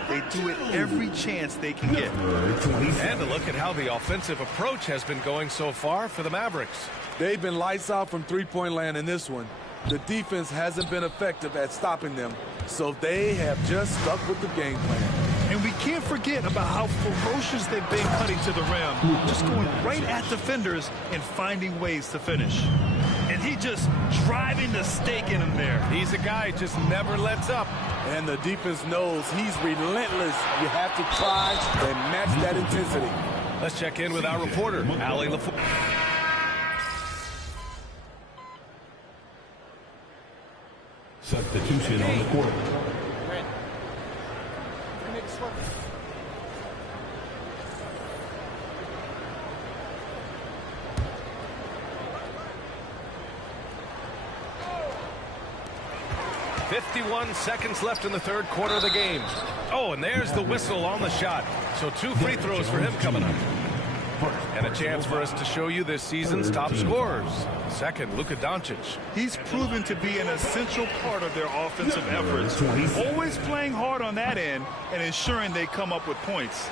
They do it every chance they can get. And to look at how the offensive approach has been going so far for the Mavericks. They've been lights out from three-point land in this one. The defense hasn't been effective at stopping them, so they have just stuck with the game plan. And we can't forget about how ferocious they've been cutting to the rim. Just going right at defenders and finding ways to finish. And he just driving the stake in him there. He's a guy who just never lets up. And the defense knows he's relentless. You have to try and match that intensity. Let's check in with our reporter, Allie LaFleur. Substitution on the court. 51 seconds left in the third quarter of the game. Oh, and there's the whistle on the shot. So 2 free throws for him coming up. And a chance for us to show you this season's top scorers. Second, Luka Doncic. He's proven to be an essential part of their offensive efforts, always playing hard on that end and ensuring they come up with points.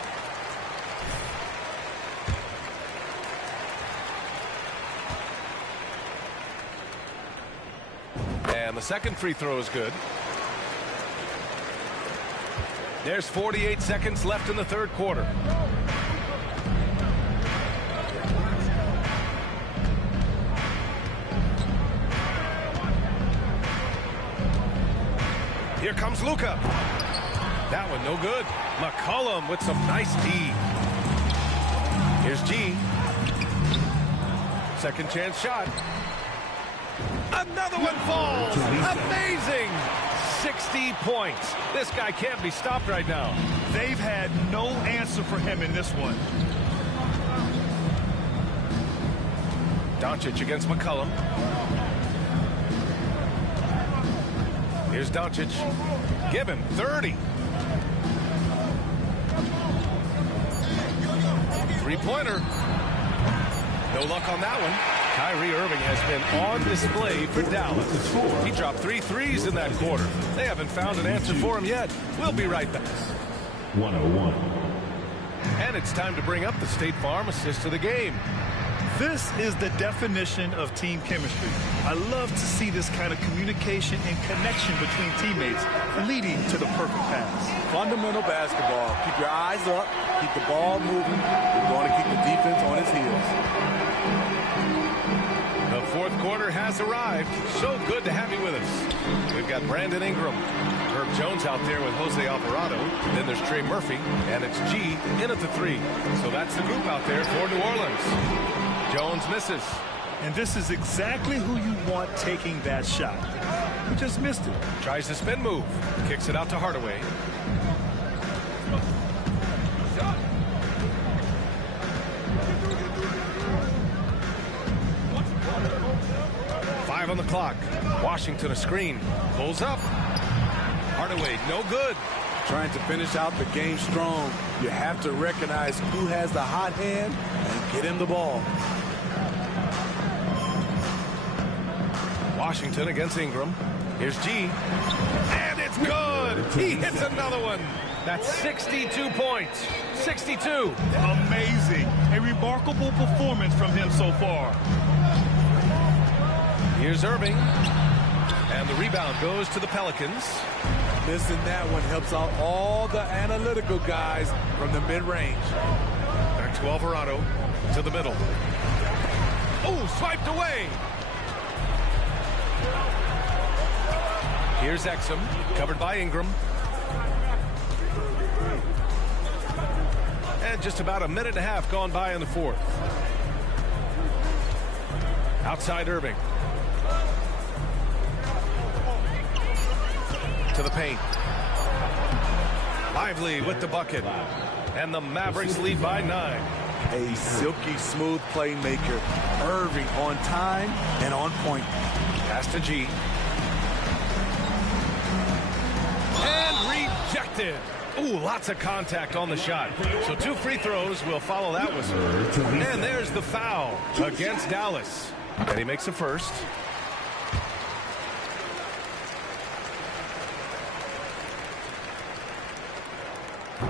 And the second free throw is good. There's 48 seconds left in the third quarter. Here comes Luka. That one no good. McCollum with some nice D. Here's G. Second chance shot. Another one falls. Amazing. 60 points. This guy can't be stopped right now. They've had no answer for him in this one. Doncic against McCollum. Here's Doncic. Give him 30. Three-pointer. No luck on that one. Kyrie Irving has been on display for Dallas. He dropped 3 threes in that quarter. They haven't found an answer for him yet. We'll be right back. 101. And it's time to bring up the State Farm assist of the game. This is the definition of team chemistry. I love to see this kind of communication and connection between teammates leading to the perfect pass. Fundamental basketball. Keep your eyes up. Keep the ball moving. You're going to keep the defense on its heels. The fourth quarter has arrived. So good to have you with us. We've got Brandon Ingram, Herb Jones out there with Jose Alvarado. Then there's Trey Murphy, and it's G in at the 3. So that's the group out there for New Orleans. Jones misses. And this is exactly who you want taking that shot. He just missed it. Tries the spin move. Kicks it out to Hardaway. Five on the clock. Washington a screen. Pulls up. Hardaway, no good. Trying to finish out the game strong. You have to recognize who has the hot hand and get him the ball. Washington against Ingram. Here's G. And it's good. He hits another one. That's 62 points. 62. Amazing. A remarkable performance from him so far. Here's Irving. And the rebound goes to the Pelicans. Missing that one helps out all the analytical guys from the mid-range. Back to Alvarado. To the middle. Oh, swiped away. Here's Exum, covered by Ingram. And just about a minute and a half gone by in the fourth. Outside Irving. To the paint. Lively with the bucket. And the Mavericks lead by 9. A silky smooth playmaker. Irving on time and on point. Pass to G. And rejected. Ooh, lots of contact on the shot. So 2 free throws will follow that whistle. And there's the foul against Dallas. And he makes the first.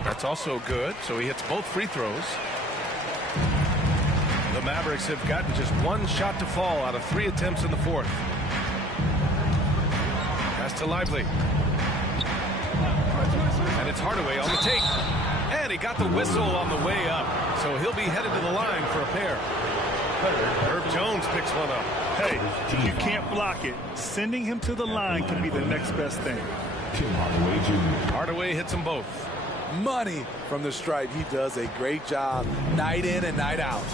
That's also good. So he hits both free throws. The Mavericks have gotten just 1 shot to fall out of 3 attempts in the fourth. Pass to Lively. And it's Hardaway on the take. And he got the whistle on the way up. So he'll be headed to the line for a pair. Herb Jones picks one up. Hey, if you can't block it, sending him to the line can be the next best thing. Hardaway hits them both. Money from the stripe. He does a great job night in and night out.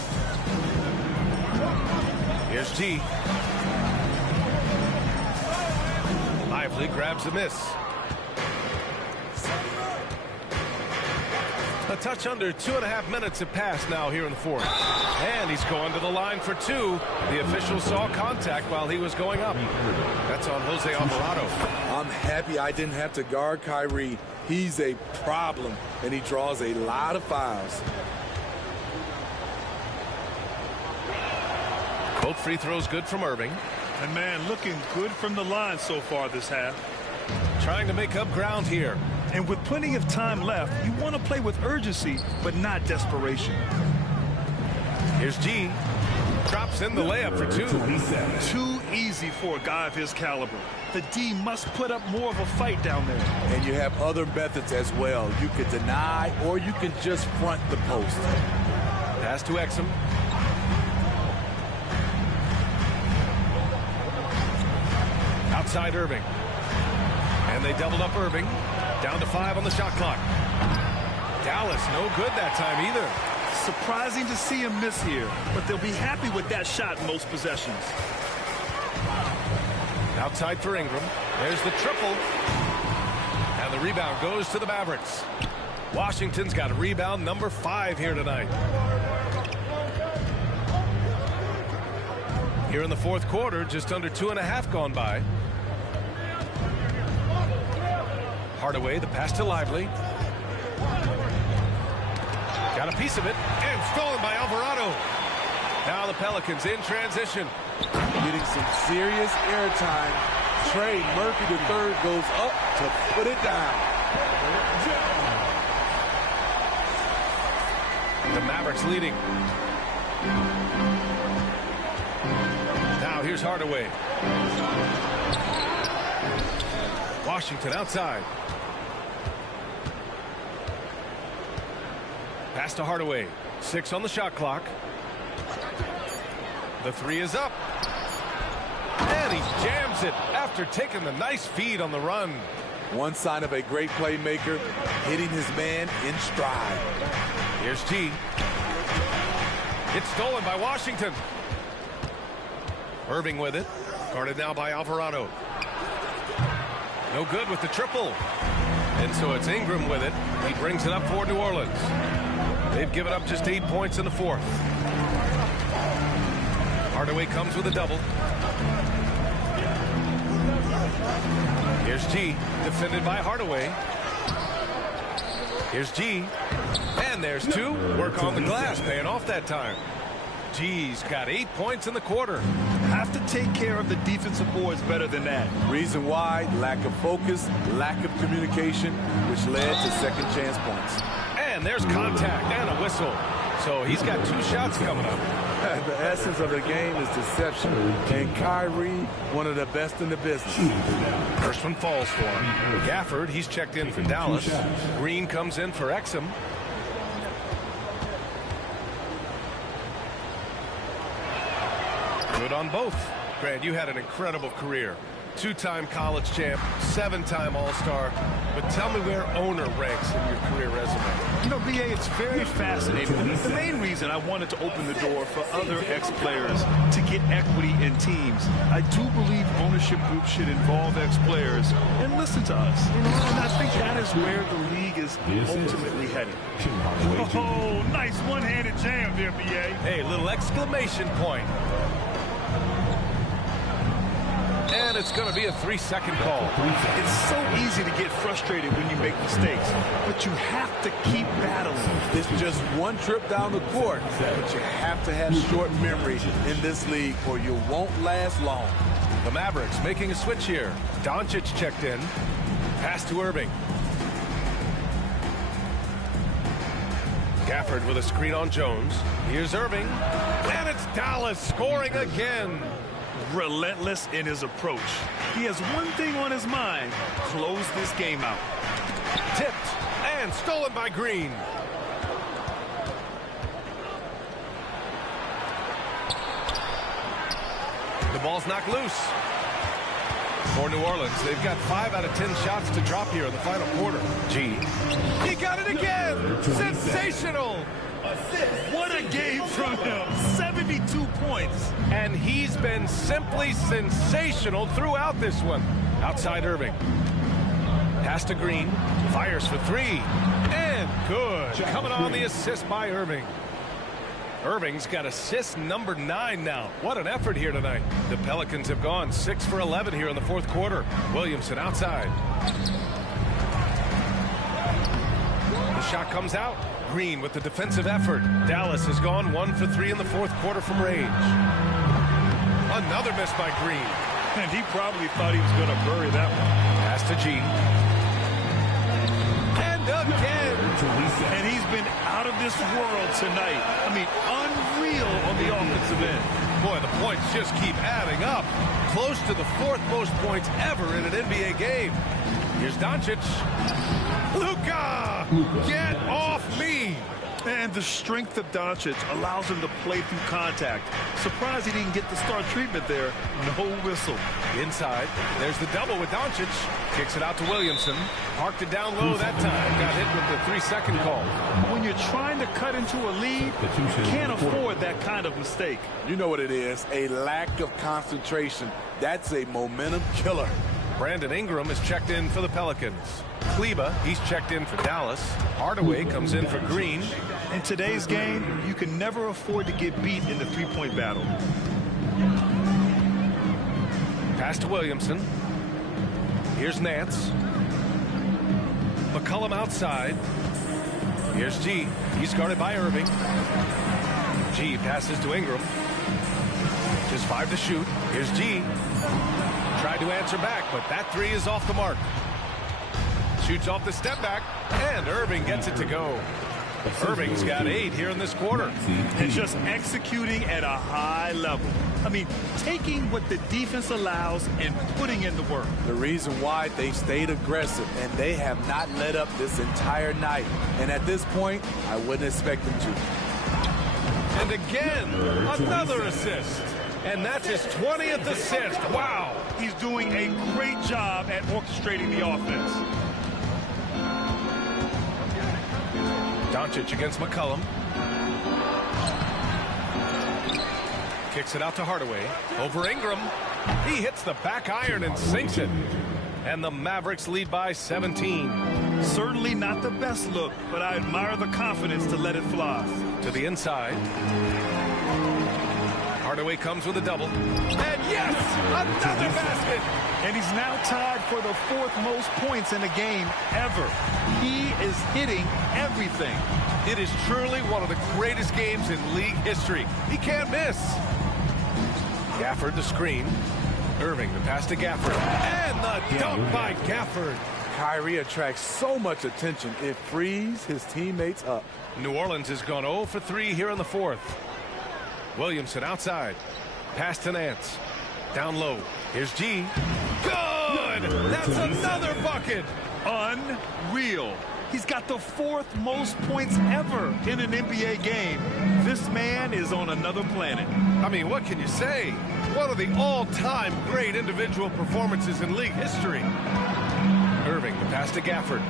Here's G. Lively grabs the miss. A touch under 2.5 minutes have passed now here in the fourth. And he's going to the line for two. The official saw contact while he was going up. That's on Jose Alvarado. I'm happy I didn't have to guard Kyrie. He's a problem, and he draws a lot of fouls. Both free throws good from Irving. And, man, looking good from the line so far this half. Trying to make up ground here. And with plenty of time left, you want to play with urgency, but not desperation. Here's G. Drops in the layup for two. Too easy for a guy of his caliber. The D must put up more of a fight down there. And you have other methods as well. You can deny or you can just front the post. Pass to Exum. Outside Irving. And they doubled up Irving. Down to 5 on the shot clock. Dallas no good that time either. Surprising to see him miss here, but they'll be happy with that shot most possessions. Outside for Ingram. There's the triple. And the rebound goes to the Mavericks. Washington's got rebound number 5 here tonight. Here in the fourth quarter, just under 2.5 gone by. Hardaway, the pass to Lively. Got a piece of it, and stolen by Alvarado. Now the Pelicans in transition. Getting some serious airtime. Trey Murphy III goes up to put it down. The Mavericks leading. Now here's Hardaway. Washington outside. Pass to Hardaway. 6 on the shot clock. The 3 is up. And he jams it after taking the nice feed on the run. One sign of a great playmaker, hitting his man in stride. Here's G. It's stolen by Washington. Irving with it. Guarded now by Alvarado. No good with the triple. And so it's Ingram with it. He brings it up for New Orleans. They've given up just 8 points in the fourth. Hardaway comes with a double. Here's G, defended by Hardaway. Here's G, and there's 2. Work on the glass, paying off that time. G's got 8 points in the quarter. Have to take care of the defensive boards better than that. Reason why, lack of focus, lack of communication, which led to second chance points. And there's contact and a whistle. So he's got 2 shots coming up. The essence of the game is deception. And Kyrie, one of the best in the business. First one falls for him. Gafford, he's checked in for Dallas. Green comes in for Exum. Good on both. Grant, you had an incredible career. 2-time college champ, 7-time All-Star. But tell me where owner ranks in your career resume. You know, B.A., it's very fascinating. The main reason I wanted to open the door for other ex-players to get equity in teams. I do believe ownership groups should involve ex-players and listen to us. And I think that is where the league is ultimately headed. Oh, nice one-handed jam there, B.A. Hey, little exclamation point. And it's going to be a 3-second call. It's so easy to get frustrated when you make mistakes, but you have to keep battling. It's just one trip down the court, but you have to have short memory in this league or you won't last long. The Mavericks making a switch here. Doncic checked in. Pass to Irving. Gafford with a screen on Jones. Here's Irving. And it's Dallas scoring again. Relentless in his approach. He has one thing on his mind: close this game out. Tipped and stolen by Green. The ball's knocked loose. For New Orleans, they've got 5 out of 10 shots to drop here in the final quarter. G. He got it again! Sensational! What a game from him. 72 points. And he's been simply sensational throughout this one. Outside Irving. Pass to Green. Fires for 3. And good. Coming on the assist by Irving. Irving's got assist number 9 now. What an effort here tonight. The Pelicans have gone 6 for 11 here in the fourth quarter. Williamson outside. The shot comes out. Green with the defensive effort. Dallas has gone 1 for 3 in the fourth quarter from range. Another miss by Green. And he probably thought he was going to bury that one. Pass to G. And again. And he's been out of this world tonight. I mean, unreal on the offensive end. Boy, the points just keep adding up. Close to the 4th most points ever in an NBA game. Here's Doncic. Luka! Get off me! And the strength of Doncic allows him to play through contact. Surprised he didn't get the star treatment there. No whistle. Inside. There's the double with Doncic. Kicks it out to Williamson. Parked it down low that time. Got hit with the 3-second call. When you're trying to cut into a lead, you can't afford that kind of mistake. You know what it is, a lack of concentration. That's a momentum killer. Brandon Ingram is checked in for the Pelicans. Kleba, he's checked in for Dallas. Hardaway comes in for Green. In today's game, you can never afford to get beat in the three-point battle. Pass to Williamson. Here's Nance. McCollum outside. Here's G. He's guarded by Irving. G passes to Ingram. Just 5 to shoot. Here's G. Tried to answer back, but that 3 is off the mark. Shoots off the step back, and Irving gets it to go. Irving's got 8 here in this quarter. And just executing at a high level. I mean, taking what the defense allows and putting in the work. The reason why they stayed aggressive, and they have not let up this entire night. And at this point, I wouldn't expect them to. And again, another assist. And that's his 20th assist. Wow. He's doing a great job at orchestrating the offense. Doncic against McCollum. Kicks it out to Hardaway. Over Ingram. He hits the back iron and sinks it. And the Mavericks lead by 17. Certainly not the best look, but I admire the confidence to let it fly. To the inside. Hardaway comes with a double. And yes, another basket. And he's now tied for the 4th most points in a game ever. He is hitting everything. It is truly one of the greatest games in league history. He can't miss. Gafford the screen. Irving the pass to Gafford. And the dunk by Gafford. Kyrie attracts so much attention, it frees his teammates up. New Orleans has gone 0 for 3 here in the 4th. Williamson outside. Pass to Nance. Down low. Here's G. Good! That's another bucket! Unreal. He's got the 4th most points ever in an NBA game. This man is on another planet. I mean, what can you say? One of the all-time great individual performances in league history. Irving, the pass to Gafford.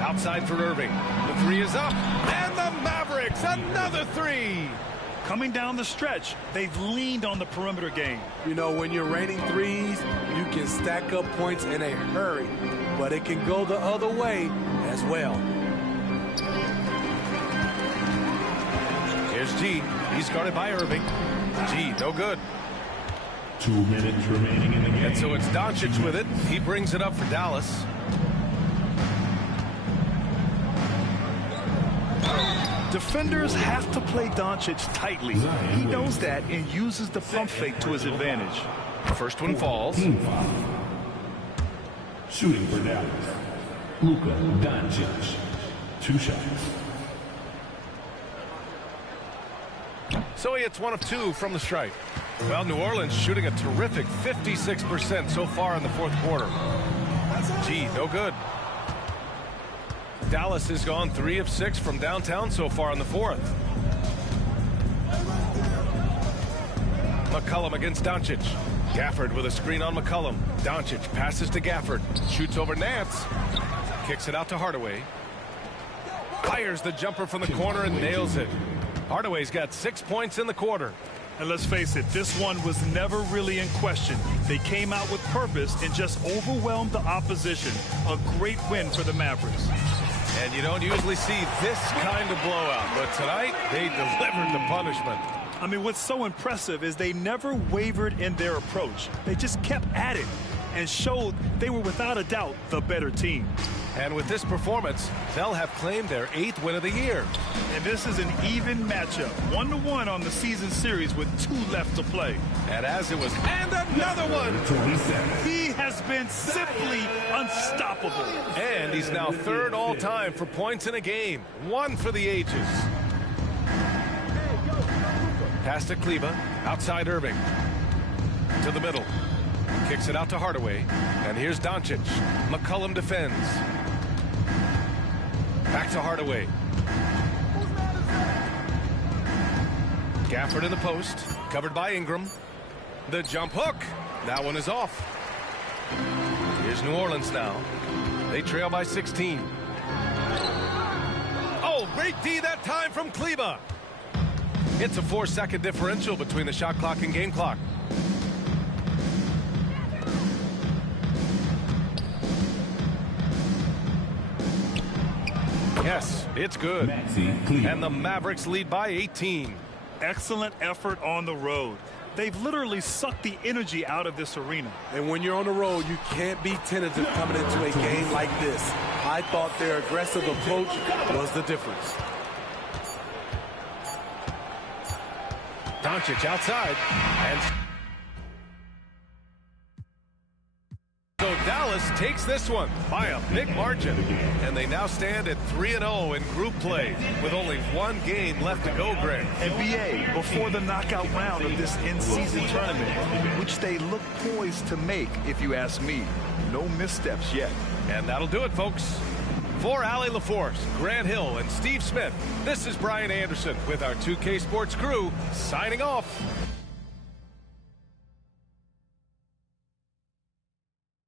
Outside for Irving. The 3 is up. And the Mavericks, another 3! Coming down the stretch, they've leaned on the perimeter game. You know, when you're raining threes, you can stack up points in a hurry, but it can go the other way as well. Here's G. He's guarded by Irving. G, no good. 2 minutes remaining in the game. And so it's Doncic with it. He brings it up for Dallas. Defenders have to play Doncic tightly. He knows that and uses the pump fake to his advantage. First one falls. Shooting for Dallas, Luka Doncic. 2 shots. So he hits 1 of 2 from the stripe. Well, New Orleans shooting a terrific 56% so far in the 4th quarter. Gee, no good. Dallas has gone 3 of 6 from downtown so far in the 4th. McCollum against Doncic. Gafford with a screen on McCollum. Doncic passes to Gafford. Shoots over Nance. Kicks it out to Hardaway. Fires the jumper from the corner and nails it. Hardaway's got 6 points in the quarter. And let's face it, this one was never really in question. They came out with purpose and just overwhelmed the opposition. A great win for the Mavericks. And you don't usually see this kind of blowout, but tonight they delivered the punishment. I mean, what's so impressive is they never wavered in their approach. They just kept at it and showed they were without a doubt the better team. And with this performance, they'll have claimed their 8th win of the year. And this is an even matchup, 1-1 on the season series with 2 left to play. And as it was, and another one! He has been simply unstoppable. And he's now 3rd all-time for points in a game. 1 for the ages. Pass to Kleba, outside Irving. To the middle. Kicks it out to Hardaway. And here's Doncic. McCollum defends. Back to Hardaway. Gafford in the post. Covered by Ingram. The jump hook. That one is off. Here's New Orleans now. They trail by 16. Oh, great D that time from Kleba. It's a 4-second differential between the shot clock and game clock. Yes, it's good. And the Mavericks lead by 18. Excellent effort on the road. They've literally sucked the energy out of this arena. And when you're on the road, you can't be tentative coming into a game like this. I thought their aggressive approach was the difference. Doncic outside. And so Dallas takes this one by a big margin. And they now stand at 3-0 in group play with only 1 game left to go, Greg. NBA before the knockout round of this in-season tournament, which they look poised to make, if you ask me. No missteps yet. And that'll do it, folks. For Allie LaForce, Grant Hill, and Steve Smith, this is Brian Anderson with our 2K Sports crew signing off.